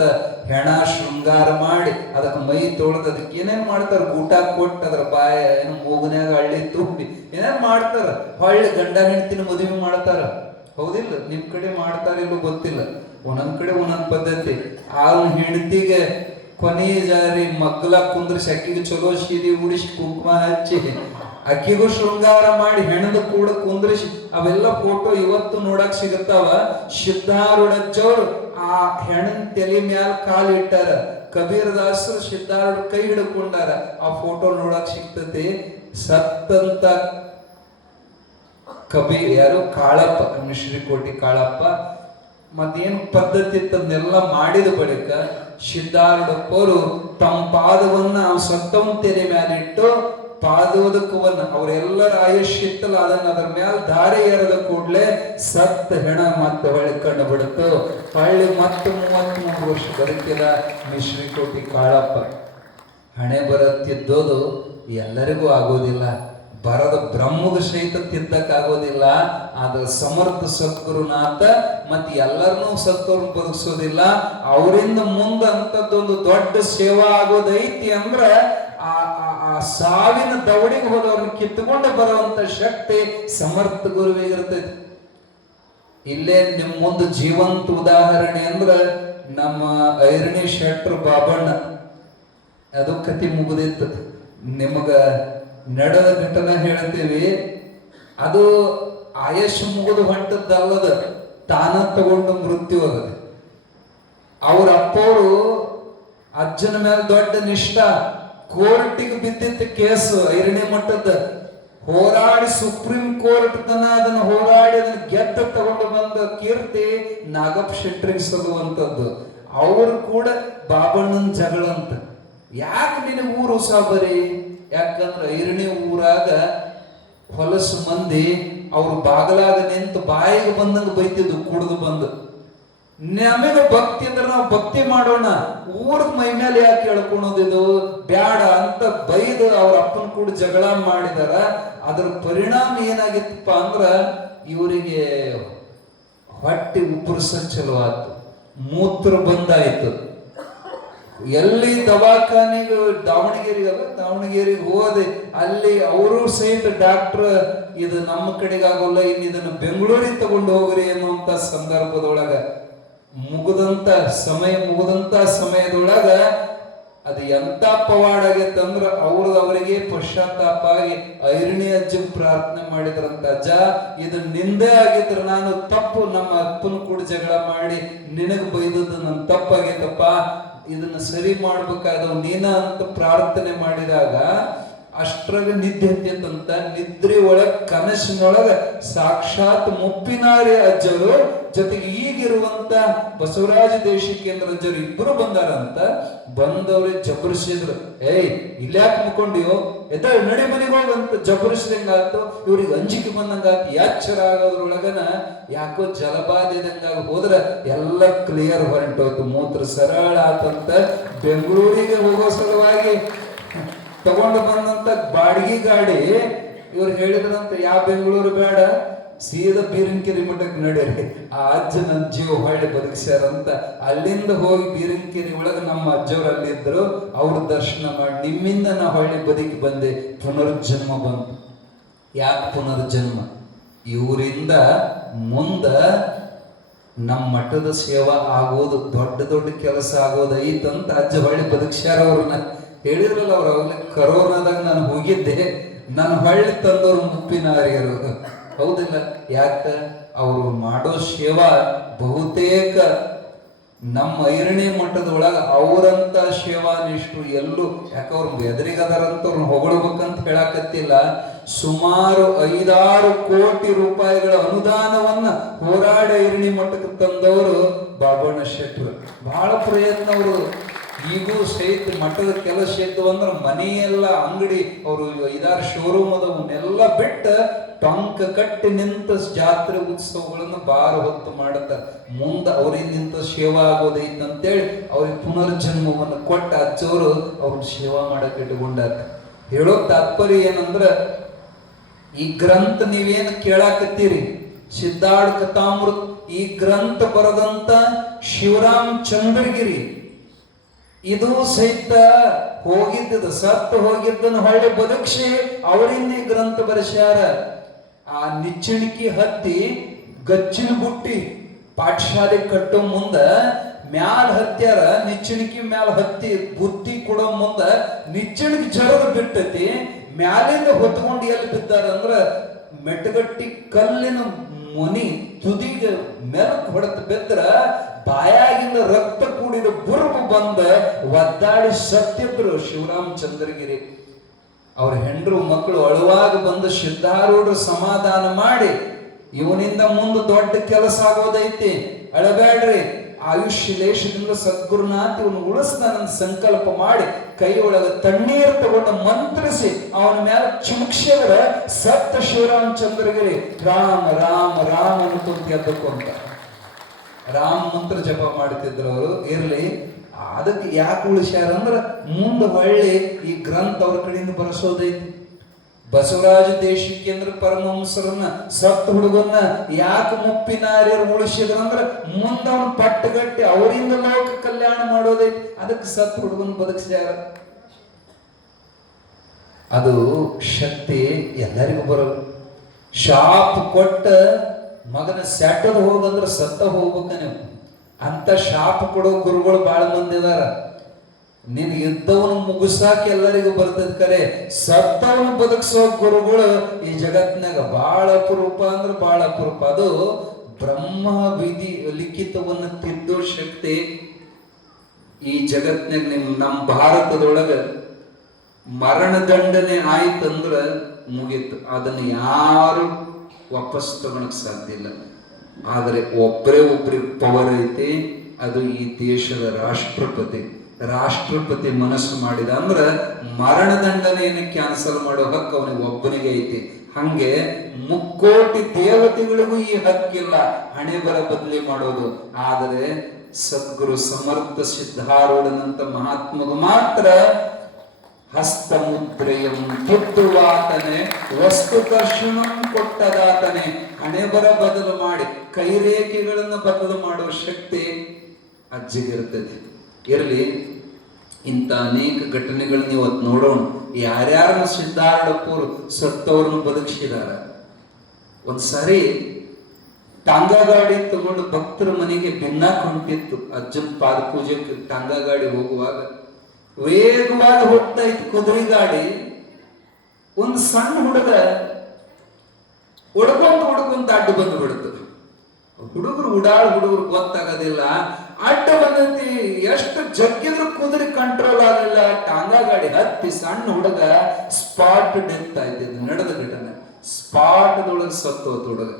ಹೆಣ ಶೃಂಗಾರ ಮಾಡಿ ಅದಕ್ಕೆ ಮೈ ತೊಳೆದು ಅದಕ್ಕೆ ಏನೇನ್ ಮಾಡ್ತಾರ, ಊಟ ಕೊಟ್ಟು ಅದ್ರ ಬಾಯ ಏನು ಮೂಗನ್ಯಾಗ ಹಳ್ಳಿ ತುಂಬಿ ಏನೇನ್ ಮಾಡ್ತಾರ. ಹೊಳ್ಳಿ ಗಂಡ ಹೆಂಡತಿನ ಮದುವೆ ಮಾಡ್ತಾರ, ಹೌದಿಲ್ಲ? ನಿಮ್ ಕಡೆ ಮಾಡ್ತಾರಿಲ್ಲೋ ಗೊತ್ತಿಲ್ಲ, ಒಂದೊಂದ್ ಕಡೆ ಒಂದೊಂದ್ ಪದ್ಧತಿ. ಆ ಹೆಂಡತಿಗೆ ಕೊನೆ ಜಾರಿ ಮಗ್ಲ ಕುಂದ್ರಿಸಿ ಅಕ್ಕಿಗೆ ಚಲೋ ಸೀದಿ ಉಡಿಸಿ ಕುಂಕುಮ ಹಚ್ಚಿ ಅಕ್ಕಿಗೂ ಶೃಂಗಾರ ಮಾಡಿ ಹೆಣದ ಕೂಡ ಕುಂದ್ರಿಸಿ ಅವೆಲ್ಲ ಫೋಟೋ ಇವತ್ತು ನೋಡಕ್ ಸಿಗತ್ತಾವ. ಸಿದ್ಧಾರೂಢಜ್ಜವ್ರು ಆ ಹೆಣನ್ ತಲೆ ಮ್ಯಾಲ ಕಾಲು ಇಟ್ಟಾರ, ಕಬೀರದಾಸರು ಸಿದ್ಧಾರೂಢ ಕೈ ಹಿಡ್ಕೊಂಡಾರ. ಆ ಫೋಟೋ ನೋಡಕ್ ಸಿಗ್ತತಿ. ಸತ್ತಂತ ಯಾರು ಕಾಳಪ್ಪ, ಶ್ರೀಕೋಟಿ ಕಾಳಪ್ಪ ಮತ್ತೇನು ಪದ್ಧತಿ ಇತ್ತದನ್ನೆಲ್ಲ ಮಾಡಿದ ಬಳಿಕ ಸಿದ್ಧಾರೂಢಪ್ಪರು ತಮ್ಮ ಪಾದವನ್ನ ಸತ್ತವನ ತೆರೆ ಮ್ಯಾಲಿಟ್ಟು ಪಾದೋದಕವನ್ನ ಅವರೆಲ್ಲರ ಆಯುಷ್ ಇತ್ತಲ್ಲ ಅದನ್ನ ಅದರ ಮ್ಯಾಲ ದಾರಿ ಏರದ ಕೂಡ್ಲೆ ಸತ್ತ ಹೆಣ ಮತ್ತೆ ಹೊಳ್ಳಿ ಕಂಡು ಬಿಡುತ್ತು. ಹೊಳ್ಳಿ ಮತ್ತೆ 33 ವರ್ಷ ಬದುಕಿದ ಶ್ರೀಕೋಟಿ ಕಾಳಪ್ಪ. ಹಣೆ ಬರತ್ತಿದ್ದೋದು ಎಲ್ಲರಿಗೂ ಆಗೋದಿಲ್ಲ, ಬರದ ಬ್ರಹ್ಮಗ ಸಹಿತ ತಿದ್ದಕ್ಕಾಗೋದಿಲ್ಲ. ಆದ್ರೆ ಸಮರ್ಥ ಸದ್ಗುರುನಾಥ ಮತ್ತೆ ಎಲ್ಲರನ್ನೂ ಸತ್ತವ್ರನ್ನ ಬದುಕಿಸೋದಿಲ್ಲ. ಅವರಿಂದ ಮುಂದ ಅಂತದ್ದೊಂದು ದೊಡ್ಡ ಸೇವಾ ಆಗೋದೈತಿ ಅಂದ್ರ ಆ ಸಾವಿನ ದವಡಿಗೆ ಹೋದವ್ರನ್ನ ಕಿತ್ತುಕೊಂಡು ಬರುವಂತ ಶಕ್ತಿ ಸಮರ್ಥ ಗುರುವಿಗಿರ್ತೈತಿ. ಇಲ್ಲೇ ನಿಮ್ ಮುಂದೆ ಜೀವಂತ ಉದಾಹರಣೆ ಅಂದ್ರ ನಮ್ಮ ಐರಣಿ ಶೆಟ್ರು ಬಾಬಣ್ಣ, ಅದು ಕತಿ ಮುಗಿದಿತ್ತು. ನಿಮಗ ನಡೆದ ಘಟನೆ ಹೇಳ್ತೀವಿ. ಅದು ಆಯುಷ್ ಮುಗಿದು ಹೊಂಟದ್ದಲ್ಲದ, ತಾನ ತಗೊಂಡು ಮೃತ್ಯು ಆಗದ. ಅವ್ರ ಅಪ್ಪವರು ಅಜ್ಜನ ಮೇಲೆ ದೊಡ್ಡ ನಿಷ್ಠ, ಕೋರ್ಟಿಗೆ ಬಿದ್ದಿದ್ದ ಕೇಸು ಐರಣಿ ಮಟ್ಟದ, ಹೋರಾಡಿ ಸುಪ್ರೀಂ ಕೋರ್ಟ್ ತನ ಅದನ್ನ ಹೋರಾಡಿ ಅದನ್ನ ಗೆದ್ದ ತಗೊಂಡು ಬಂದ ಕೀರ್ತಿ ನಾಗಪ್ಪ ಶೆಟ್ರಿಗೆ ಸಲ್ಲುವಂಥದ್ದು. ಅವರು ಕೂಡ ಬಾಬಣ್ಣನ ಜಗಳ ಅಂತ. ಯಾಕೆ ನಿನಗೆ ಊರು ಉಸಾಬರಿ? ಯಾಕಂದ್ರೆ ಐರಣಿ ಊರಾಗ ಹೊಲಸು ಮಂದಿ ಅವ್ರು ಬಾಗಲಾಗ ನಿಂತು ಬಾಯಿಗೆ ಬಂದಂಗ ಬೈತಿದ್ದು ಕುಡಿದು ಬಂದು. ನಮಗೆ ಭಕ್ತಿ ಅಂದ್ರೆ ನಾವು ಭಕ್ತಿ ಮಾಡೋಣ, ಊರದ ಮೈ ಮೇಲೆ ಯಾಕೆ ಹೇಳ್ಕೊಳೋದಿದು ಬ್ಯಾಡ ಅಂತ ಬೈದು ಅವ್ರ ಅಪ್ಪನ ಕೂಡ ಜಗಳ ಮಾಡಿದಾರ. ಅದ್ರ ಪರಿಣಾಮ ಏನಾಗಿತ್ತಪ್ಪ ಅಂದ್ರ ಇವರಿಗೆ ಹೊಟ್ಟೆ ಉಬ್ಬರ್ಸ ಚಲೋ ಆಯ್ತು, ಮೂತ್ರ ಬಂದಾಯ್ತು. ಎಲ್ಲಿ ದವಾಖಾನೆಗೆ ದಾವಣಗೆರೆಗೆ ಹೋದೆ, ಅಲ್ಲಿ ಅವರು ಸಹಿತ ಡಾಕ್ಟರ್ ಇದು ನಮ್ಮ ಕಡೆಗೆ ಆಗೋಲ್ಲ, ಇನ್ನು ಇದನ್ನು ಬೆಂಗಳೂರಿಗೆ ತಗೊಂಡು ಹೋಗ್ರಿ ಅನ್ನುವಂತ ಸಂದರ್ಭದೊಳಗ ಮುಗಿದಂತ ಸಮಯದೊಳಗ ಅದು ಎಂತ ಪವಾಡ ಆಗೈತಂದ್ರ ಅವರಿಗೆ ಪಶ್ಚಾತ್ತಾಪ ಆಗಿ ಐರಣಿ ಅಜ್ಜಗ್ ಪ್ರಾರ್ಥನೆ ಮಾಡಿದ್ರಂತ, ಅಜ್ಜ ಇದು ನಿಂದೆ ಆಗಿದ್ರ, ನಾನು ತಪ್ಪು ನಮ್ಮ ಅಪ್ಪನ ಕೂಡ ಜಗಳ ಮಾಡಿ ನಿನಗ್ ಬೈದದ್ದು ನನ್ ತಪ್ಪಾಗೈತಪ್ಪ, ಇದನ್ನ ಸರಿ ಮಾಡ್ಬೇಕಾದವ್ ನೀನ ಅಂತ ಪ್ರಾರ್ಥನೆ ಮಾಡಿದಾಗ ಅಷ್ಟ್ರಾಗ ನಿದ್ದೆ ಹತ್ತಿತ್ತಂತ. ನಿದ್ರೆ ಒಳಗ್ ಕನಸಿನೊಳಗ ಸಾಕ್ಷಾತ್ ಮುಪ್ಪಿನಾರಿ ಅಜ್ಜರು ಜೊತೆಗೆ ಈಗಿರುವಂತ ಬಸವರಾಜ ದೇಶಿಕೇಂದ್ರ ಅಜ್ಜರು ಇಬ್ಬರು ಬಂದಾರಂತ. ಬಂದವ್ರಿಗೆ ಜಬರಿಸಿದ್ರು, ಏಯ್ ಇಲ್ಯಾಕ್ ಮುಕ್ಕೊಂಡಿಯೋ, ಎದ್ದಾಳು ನಡಿ ಮನೆಗೆ ಹೋಗಂತ ಜಬರಿಸಿದಂಗಾತು. ಇವ್ರಿಗೆ ಅಂಜಿಕೆ ಬಂದಂಗಾತು. ಎಚ್ಚರ ಆಗೋದ್ರೊಳಗನ ಯಾಕೋ ಜಲಬಾಧಿದಂಗಾಗಿ ಹೋದ್ರ ಎಲ್ಲ ಕ್ಲಿಯರ್ ಹೊರಟೋಯ್ತು, ಮೂತ್ರ ಸರಳ ಆತಂತ. ಬೆಂಗಳೂರಿಗೆ ಹೋಗೋ ಸಲುವಾಗಿ ತಗೊಂಡು ಬಂದಂತ ಬಾಡಿಗೆ ಗಾಡಿ ಇವ್ರು ಹೇಳಿದ್ರಂತ, ಯಾವ ಬೆಂಗಳೂರು ಬೇಡ, ಸೀದಾ ಬೀರಂಕೆರೆ ಮಠಕ್ಕೆ ನಡೀರಿ, ಆ ಅಜ್ಜ ನನ್ನ ಜೀವ ಹೊಳ್ಳಿ ಬದುಕಿಸ್ಯಾರಂತ. ಅಲ್ಲಿಂದ ಹೋಗಿ ಬೀರಂಕೆರೆ ಒಳಗೆ ನಮ್ಮ ಅಜ್ಜವ್ರು ಅಲ್ಲಿದ್ರು, ಅವ್ರ ದರ್ಶನ ಮಾಡಿ ನಿಮ್ಮಿಂದ ನಾ ಹೊಳ್ಳಿ ಬದುಕಿ ಬಂದೆ. ಪುನರ್ಜನ್ಮ ಬಂತು. ಯಾಕೆ ಪುನರ್ಜನ್ಮ? ಇವರಿಂದ ಮುಂದ ನಮ್ಮ ಮಠದ ಸೇವಾ ಆಗೋದು, ದೊಡ್ಡ ದೊಡ್ಡ ಕೆಲಸ ಆಗೋದು ಐತಂತ ಅಜ್ಜ ಹೊಳ್ಳಿ ಬದುಕ್ಸ್ಯಾರ. ಅವ್ರನ್ನ ಹೇಳಿದ್ರಲ್ಲ ಅವ್ರು ಅವಾಗಲೇ ಕರೋನಾದಾಗ ನಾನು ಹೋಗಿದ್ದೆ, ನನ್ನ ಹೊಳ್ಳಿ ತಂದವ್ರು ಮುಪ್ಪಿನಾರಿಯರು, ಹೌದಿಲ್ಲ? ಯಾಕ? ಅವರು ಮಾಡೋ ಸೇವಾ ಬಹುತೇಕ ನಮ್ಮ ಐರಣಿ ಮಠದೊಳಗ ಅವರಂತ ಸೇವಾ ನಿಷ್ಠರು ಎಲ್ಲೂ, ಯಾಕವ್ರು ಎದುರಿಗದಾರಂತ ಅವ್ರನ್ನ ಹೊಗಳ್ಬೇಕಂತ ಹೇಳಕತ್ತಿಲ್ಲ. ಸುಮಾರು 5-6 ಕೋಟಿ ರೂಪಾಯಿಗಳ ಅನುದಾನವನ್ನ ಹೋರಾಡ ಐರಣಿ ಮಠಕ್ಕೆ ತಂದವರು ಬಾಬಣ್ಣ ಶೆಟ್ರು. ಬಹಳ ಪ್ರಯತ್ನ ಅವರು. ಈಗೂ ಸಹಿತ ಮಠದ ಕೆಲಸ ಇದ್ದು ಅಂದ್ರೆ ಮನೆಯೆಲ್ಲ ಅಂಗಡಿ, ಅವರು 5-6 ಶೋರೂಮ್ ಅದವನ್ನೆಲ್ಲ ಬಿಟ್ಟು ಟೊಂಕ ಕಟ್ಟಿ ನಿಂತ ಜಾತ್ರೆ ಉತ್ಸವಗಳನ್ನು ಬಾರ ಹೊತ್ತು ಮಾಡುತ್ತಾರೆ. ಮುಂದೆ ಅವರಿಂದ ಇಂಥ ಸೇವಾ ಆಗೋದೈತೆ ಅಂತೇಳಿ ಅವ್ರಿಗೆ ಪುನರ್ಜನ್ಮವನ್ನು ಕೊಟ್ಟ ಅಜ್ಜವರು ಅವ್ರ ಸೇವಾ ಮಾಡಕ್ಕೆ ಇಟ್ಕೊಂಡಾರ. ಹೇಳೋ ತಾತ್ಪರ್ಯ ಏನಂದ್ರ, ಈ ಗ್ರಂಥ ನೀವೇನು ಕೇಳಾಕತ್ತೀರಿ, ಸಿದ್ಧಾರ್ಥ ಕಥಾಮೃತ, ಈ ಗ್ರಂಥ ಬರೆದಂತ ಶಿವರಾಮ್ ಚಂದ್ರಗಿರಿ ಇದು ಸಹಿತ ಹೋಗಿದ್ದ ಸತ್ತು ಹೋಗಿದ್ದನ್ನು ಹೊಳ್ಳಿ ಬದುಕ್ಷಿ ಅವರಿಂದ ಈ ಗ್ರಂಥ ಬರೆಸ್ಯಾರ. ಆ ನಿಚ್ಚಣಿಕೆ ಹತ್ತಿ ಗಚ್ಚಿನ ಬುಟ್ಟಿ ಪಾಠಶಾಲೆ ಕಟ್ಟೋ ಮುಂದ ಮ್ಯಾಲ ಹತ್ಯಾರ. ನಿಚ್ಚಣಿಕೆ ಮ್ಯಾಲ ಹತ್ತಿ ಬುತ್ತಿ ಕೊಡೋ ಮುಂದ ನಿಚ್ಚಣಿಕೆ ಜರದು ಬಿಟ್ಟತಿ. ಮ್ಯಾಲಿಂದ ಹೊತ್ಕೊಂಡು ಎಲ್ಲಿ ಬಿದ್ದಾರ ಅಂದ್ರ ಮೆಟ್ಟಗಟ್ಟಿ ಕಲ್ಲಿನ ಮುನಿ ತುದಿಗೆ ಮೆಲಕ್ ಹೊಡೆದು ಬಿದ್ರ ಬಾಯಾಗಿಂದ ರಕ್ತ ಕೂಡಿದ ಬುರುಬು ಬಂದ ಒದ್ದಾಡಿ ಸತ್ತಿದ್ರು ಶಿವರಾಮ್ ಚಂದ್ರಗಿರಿ. ಅವ್ರ ಹೆಂಡ್ರು ಮಕ್ಕಳು ಅಳುವಾಗ ಬಂದು ಸಿದ್ಧಾರೂಢರು ಸಮಾಧಾನ ಮಾಡಿ, ಇವನಿಂದ ಮುಂದೆ ದೊಡ್ಡ ಕೆಲಸ ಆಗೋದೈತಿ, ಅಳಬೇಡ್ರಿ, ಆಯುಷ್ಯ ಲೇಷದಿಂದ ಸದ್ಗುರುನಾಥ್ ಇವನು ಉಳಿಸ್ತಾನಂತ ಸಂಕಲ್ಪ ಮಾಡಿ ಕೈ ಒಳಗ ತಣ್ಣೀರು ತಗೊಂಡು ಮಂತ್ರಿಸಿ ಅವನ ಮೇಲೆ ಚುಮುಕ್ಸಿದ್ರ ಸತ್ತ ಶಿವರಾಮ್ ಚಂದ್ರಗಿರಿ ರಾಮ ರಾಮ ರಾಮ ಅನ್ಕೊಂತ ಎದ್ದಕ್ಕೊಂತ ರಾಮ ಮಂತ್ರ ಜಪ ಮಾಡ್ತಿದ್ರು ಅವರು. ಇರ್ಲಿ, ಅದಕ್ಕೆ ಯಾಕೆ ಉಳಿಸ್ಯಾರ ಅಂದ್ರ ಮುಂದೆ ಹೊಳ್ಳಿ ಈ ಗ್ರಂಥ ಅವ್ರ ಕಡೆಯಿಂದ ಬರೆಸೋದೈತಿ. ಬಸವರಾಜ ದೇಶಿಕೇಂದ್ರ ಪರಮಹಂಸರನ್ನ ಸತ್ತ ಹುಡುಗನ್ನ ಯಾಕೆ ಮುಪ್ಪಿನಾರ್ಯರು ಉಳಿಸಿದ್ರಂದ್ರ ಮುಂದೆ ಅವನು ಪಟ್ಟಗಟ್ಟಿ ಅವರಿಂದ ಲೋಕ ಕಲ್ಯಾಣ ಮಾಡೋದೈತಿ. ಅದಕ್ಕೆ ಸತ್ತ ಹುಡುಗನ ಬದುಕಿಸ್ಯಾರ. ಅದು ಶಕ್ತಿ ಎಲ್ಲರಿಗೂ ಬರೋದು. ಶಾಪ್ ಕೊಟ್ಟ ಮಗನ ಸ್ಯಾಟದ ಹೋಗಂದ್ರೆ ಸತ್ತ ಹೋಗ್ಬೇಕ ನೀವು ಅಂತ ಶಾಪ್ ಕೊಡೋ ಗುರುಗಳು ಬಹಳ ಮಂದಿ ಇದಾರ. ನೀನು ಯುದ್ಧವನ್ನು ಮುಗಿಸಾಕ ಎಲ್ಲರಿಗೂ ಬರ್ತದ, ಕರೆ ಸತ್ತವನು ಬದುಕಿಸೋ ಗುರುಗಳು ಈ ಜಗತ್ನಾಗ ಬಹಳ ಅಪರೂಪ ಅಂದ್ರೆ ಬಹಳ ಅಪರೂಪ. ಅದು ಬ್ರಹ್ಮ ವಿಧಿ ಲಿಖಿತವನ್ನು ತಿದ್ದೋ ಶಕ್ತಿ ಈ ಜಗತ್ನಾಗ ನಮ್ಮ ಭಾರತದೊಳಗ ಮರಣದಂಡನೆ ಆಯ್ತಂದ್ರ ಮುಗೀತು. ಅದನ್ನು ಯಾರು ವಾಪಸ್ ತಗೊಳಕ್ ಸಾಧ್ಯ ಇಲ್ಲ. ಆದರೆ ಒಬ್ಬರಿಗೆ ಪವರ್ ಐತಿ, ಅದು ಈ ದೇಶದ ರಾಷ್ಟ್ರಪತಿ. ರಾಷ್ಟ್ರಪತಿ ಮನಸ್ಸು ಮಾಡಿದ ಅಂದ್ರ ಮರಣದಂಡನೆಯನ್ನು ಕ್ಯಾನ್ಸಲ್ ಮಾಡೋ ಹಕ್ಕು ಅವನಿಗೆ ಒಬ್ಬನಿಗೆ ಐತಿ. ಹಂಗೆ 3 ಕೋಟಿ ದೇವತೆಗಳಿಗೂ ಈ ಹಕ್ಕಿಲ್ಲ ಹಣೆ ಬರ ಬದಲಿ ಮಾಡೋದು. ಆದರೆ ಸದ್ಗುರು ಸಮರ್ಥ ಸಿದ್ಧಾರೂಢನಂತ ಮಹಾತ್ಮಗೂ ಮಾತ್ರ ಹಸ್ತ ಮುದ್ರೆಯಂ ತುತ್ತುವಾತನೆ ವಸ್ತು ದರ್ಶನಂ ಕೊಟ್ಟದಾತನೆ. ಹಣೆ ಬರ ಬದಲು ಮಾಡಿ ಕೈರೇಖೆಗಳನ್ನು ಬದಲು ಮಾಡುವ ಶಕ್ತಿ ಅಜ್ಜಿಗಿರ್ತದೆ. ಇರಲಿ, ಇಂಥ ಅನೇಕ ಘಟನೆಗಳನ್ನ ಇವತ್ತು ನೋಡೋಣ. ಯಾರ್ಯಾರನ್ನ ಸಿದ್ಧಾರೂಢಪ್ಪರು ಸತ್ತವ್ರನ್ನ ಬದುಕಿಸಿದಾರ. ಒಂದ್ಸಾರಿ ಟಾಂಗಾ ಗಾಡಿ ತಗೊಂಡು ಭಕ್ತರ ಮನೆಗೆ ಭಿನ್ನಾಕ್ ಹೊಂಟಿತ್ತು. ಅಜ್ಜನ ಪಾದ ಪೂಜೆಗೆ ಟಾಂಗಾ ಗಾಡಿ ಹೋಗುವಾಗ ವೇಗವಾಗಿ ಹೋಗ್ತಾ ಇತ್ತು ಕುದುರೆ ಗಾಡಿ. ಒಂದು ಸಣ್ಣ ಹುಡುಗ ಹೊಡ್ಕೊಂತ ಅಡ್ಡ ಬಂದು ಬಿಡ್ತು. ಹುಡುಗರು ಹುಡುಗರು ಗೊತ್ತಾಗೋದಿಲ್ಲ. ಅಡ್ಡ ಬಂದೈತಿ, ಎಷ್ಟು ಜಗ್ಗಿದ್ರು ಕುದುರೆ ಕಂಟ್ರೋಲ್ ಆಗಲಿಲ್ಲ. ಟಾಂಗಾ ಗಾಡಿ ಹತ್ತಿ ಸಣ್ಣ ಹುಡುಗ ಸ್ಪಾಟ್ ಡೆತ್ ಆಯ್ತಿದ್ದು. ನಡೆದ ಘಟನೆ, ಸ್ಪಾಟ್ದೊಳಗೆ ಸತ್ತೋತು ಹುಡುಗ.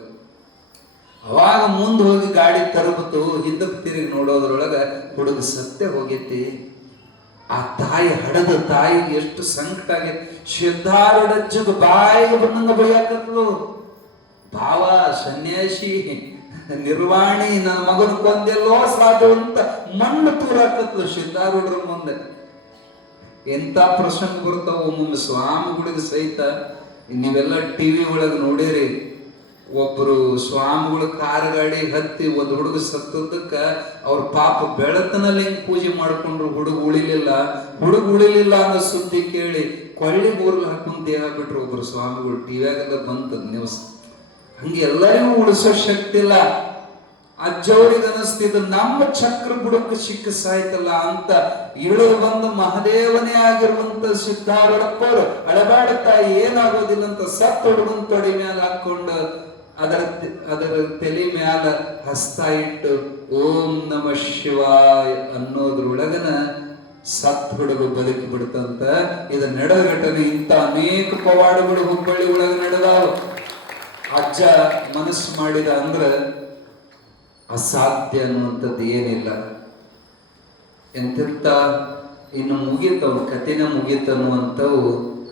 ಅವಾಗ ಮುಂದೆ ಹೋಗಿ ಗಾಡಿ ತರಬಿತು, ಹಿಂದಕ್ಕೆ ತಿರುಗಿ ನೋಡೋದ್ರೊಳಗ ಹುಡುಗ ಸತ್ತೇ ಹೋಗೈತಿ. ಆ ತಾಯಿ ಹಡದ ತಾಯಿಗೆ ಎಷ್ಟು ಸಂಕಟ ಆಗೈತಿ. ಸಿದ್ಧಾರೂಢಜ್ಜಗ ಬಾಯಿಗೆ ಬಂದಂಗ ಬೈಯಾಕತ್ಲು. ಭಾವ ಸನ್ಯಾಸಿ ನಿರ್ವಾಣಿ, ನನ್ನ ಮಗನ ಕೊಂದೆಲ್ಲೋ ಸಾಧು ಅಂತ ಮಣ್ಣು ತೂರಾಕತ್ಲು ಸಿದ್ಧಾರೂಢರ ಮುಂದೆ. ಎಂತ ಪ್ರಸಂಗ ಬರ್ತಾವ ಒಮ್ಮೊಮ್ಮೆ ಸ್ವಾಮಿಗಳಿಗೆ ಸಹಿತ. ನೀವೆಲ್ಲ ಟಿವಿ ಒಳಗೆ ನೋಡಿರಿ, ಒಬ್ರು ಸ್ವಾಮಿಗಳು ಕಾರ್ ಗಾಡಿ ಹತ್ತಿ ಒಂದು ಹುಡುಗ ಸತ್ತದಕ್ಕ ಅವ್ರ ಪಾಪ ಬೆಳತನಲ್ಲಿ ಹೆಂಗ್ ಪೂಜೆ ಮಾಡ್ಕೊಂಡ್ರು. ಹುಡುಗ ಉಳಿಲಿಲ್ಲ ಅನ್ನೋ ಸುದ್ದಿ ಕೇಳಿ ಕೊಳ್ಳಿ ಬೋರ್ಲ್ ಹಾಕೊಂಡ್ ದೇಹ ಬಿಟ್ರು ಒಬ್ರು ಸ್ವಾಮಿಗಳು. ಟಿವಿಯಾಗೆಲ್ಲ ಬಂತದ ನ್ಯೂಸ್. ಹಂಗೆ ಎಲ್ಲರಿಗೂ ಉಳಿಸೋ ಶಕ್ತಿ ಇಲ್ಲ. ಅಜ್ಜವ್ರಿಗೆ ಅನಿಸ್ತಿದ್ದು ನಮ್ಮ ಚಕ್ರ ಬುಡಕ್ಕೆ ಸಿಕ್ಕ ಸಾಯ್ತಲ್ಲ ಅಂತ ಇಳಿದು ಬಂದು ಮಹದೇವನೇ ಆಗಿರುವಂತ ಸಿದ್ಧಾರೂಢಪ್ಪರು ಅಳಬಾಡ ತಾಯಿ ಏನಾಗೋದಿಲ್ಲ ಅಂತ ಸತ್ತ ಹುಡುಗನ ತೊಡೆ ಮ್ಯಾಲ ಹಾಕೊಂಡು ಅದರ ತಲೆ ಮ್ಯಾಲ ಹಸ್ತ ಇಟ್ಟು ಓಂ ನಮ ಶಿವಾಯ ಅನ್ನೋದ್ರೊಳಗನ ಸತ್ ಹುಡುಗ ಬದುಕಿ ಬಿಡ್ತಂತ. ಇದು ನಡೆದ ಘಟನೆ. ಇಂಥ ಅನೇಕ ಪವಾಡಗಳು ಹುಬ್ಬಳ್ಳಿ ಒಳಗೆ ನಡೆದಾವ. ಅಜ್ಜ ಮನಸ್ಸು ಮಾಡಿದ ಅಂದ್ರ ಅಸಾಧ್ಯ ಅನ್ನುವಂಥದ್ದು ಏನಿಲ್ಲ. ಎಂತೆಂತ ಇನ್ನು ಮುಗೀತವ್ ಕಥೆನ ಮುಗೀತನ್ನುವಂಥವು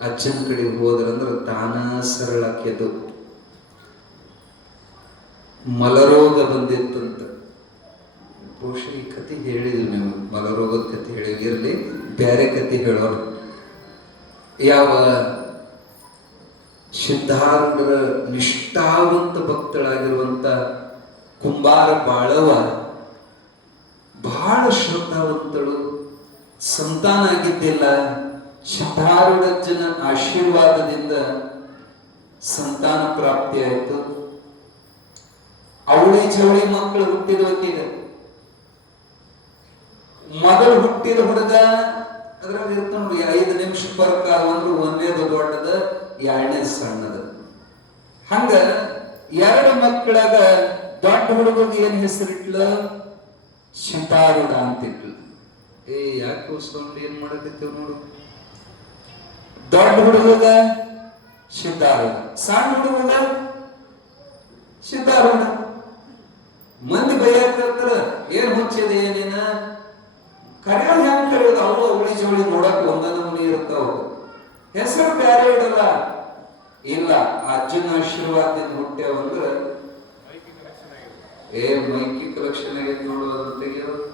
ಅಜ್ಜನ ಕಡೆಗೆ ಹೋದ್ರಂದ್ರ ತಾನ ಸರಳಾಕ್ಯದು. ಮಲರೋಗ ಬಂದಿತ್ತಂತ. ಬಹುಶಃ ಈ ಕತೆ ಹೇಳಿದ್ವಿ ನೀವು, ಮಲರೋಗದ ಕತೆ ಹೇಳಿರ್ಲಿ, ಬೇರೆ ಕತೆ ಹೇಳೋರು. ಯಾವ ಸಿದ್ಧಾರೂಢರ ನಿಷ್ಠಾವಂತ ಭಕ್ತಳಾಗಿರುವಂತ ಕುಂಬಾರ ಬಾಳವ ಬಹಳ ಶ್ರದ್ಧಾವಂತಳು. ಸಂತಾನ ಆಗಿದ್ದಿಲ್ಲ. ಸಿದ್ಧಾರೂಢಜ್ಜನ ಆಶೀರ್ವಾದದಿಂದ ಸಂತಾನ ಪ್ರಾಪ್ತಿ ಆಯಿತು. ಅವಳಿ ಜವಳಿ ಮಕ್ಕಳು ಹುಟ್ಟಿದವಕ್ಕೀಗ. ಮೊದಲು ಹುಟ್ಟಿದ ಹುಡುಗ ಅದ್ರಾಗ ಇರ್ತ ನೋಡಿ, 5 ನಿಮಿಷ ಫರ್ಕ ಅಂದ್ರೆ ಒಂದೇದು ದೊಡ್ಡದ, 2ನೇದು ಸಣ್ಣದ. ಹಂಗ 2 ಮಕ್ಕಳಾಗ ದೊಡ್ಡ ಹುಡುಗಗೆ ಏನ್ ಹೆಸರಿಟ್ಲ? ಸಿದ್ಧಾರೂಢ ಅಂತಿಟ್ಲು. ಯಾಕೆ ಸೌಂಡ್ ಏನ್ ಮಾಡಕತ್ತೇವ್ ನೋಡು. ದೊಡ್ಡ ಹುಡುಗಗ ಸಿದ್ಧಾರೂಢ, ಸಣ್ಣ ಹುಡುಗಗ ಸಿದ್ಧಾರೂಢ. ಮಂದಿ ಬೈಯಾಕತ್ತಾರ, ಏನ್ ಹುಚ್ಚಿದೆ ಏನೇನ ಕರೆಯೋದು ಹೆಂಗ್ ಕರೆಯೋದು? ಅವು ಅವಳಿ ಜವಳಿ ನೋಡಕ್ ಒಂದೊಂದು ಮನಿ ಇರ್ತಾವ, ಹೆಸರು ಬ್ಯಾರೆ ಇಡಲ್ಲ. ಇಲ್ಲ, ಅಜ್ಜನ ಆಶೀರ್ವಾದದಿಂದ ಹುಟ್ಟ್ಯಾವಂದ್ರ ಮೈಕಿ ಕಲೆಕ್ಷನ್ ಆಗೈತೆ ನೋಡು, ಅದನ್ನ ತೆಗಿಯೋದು.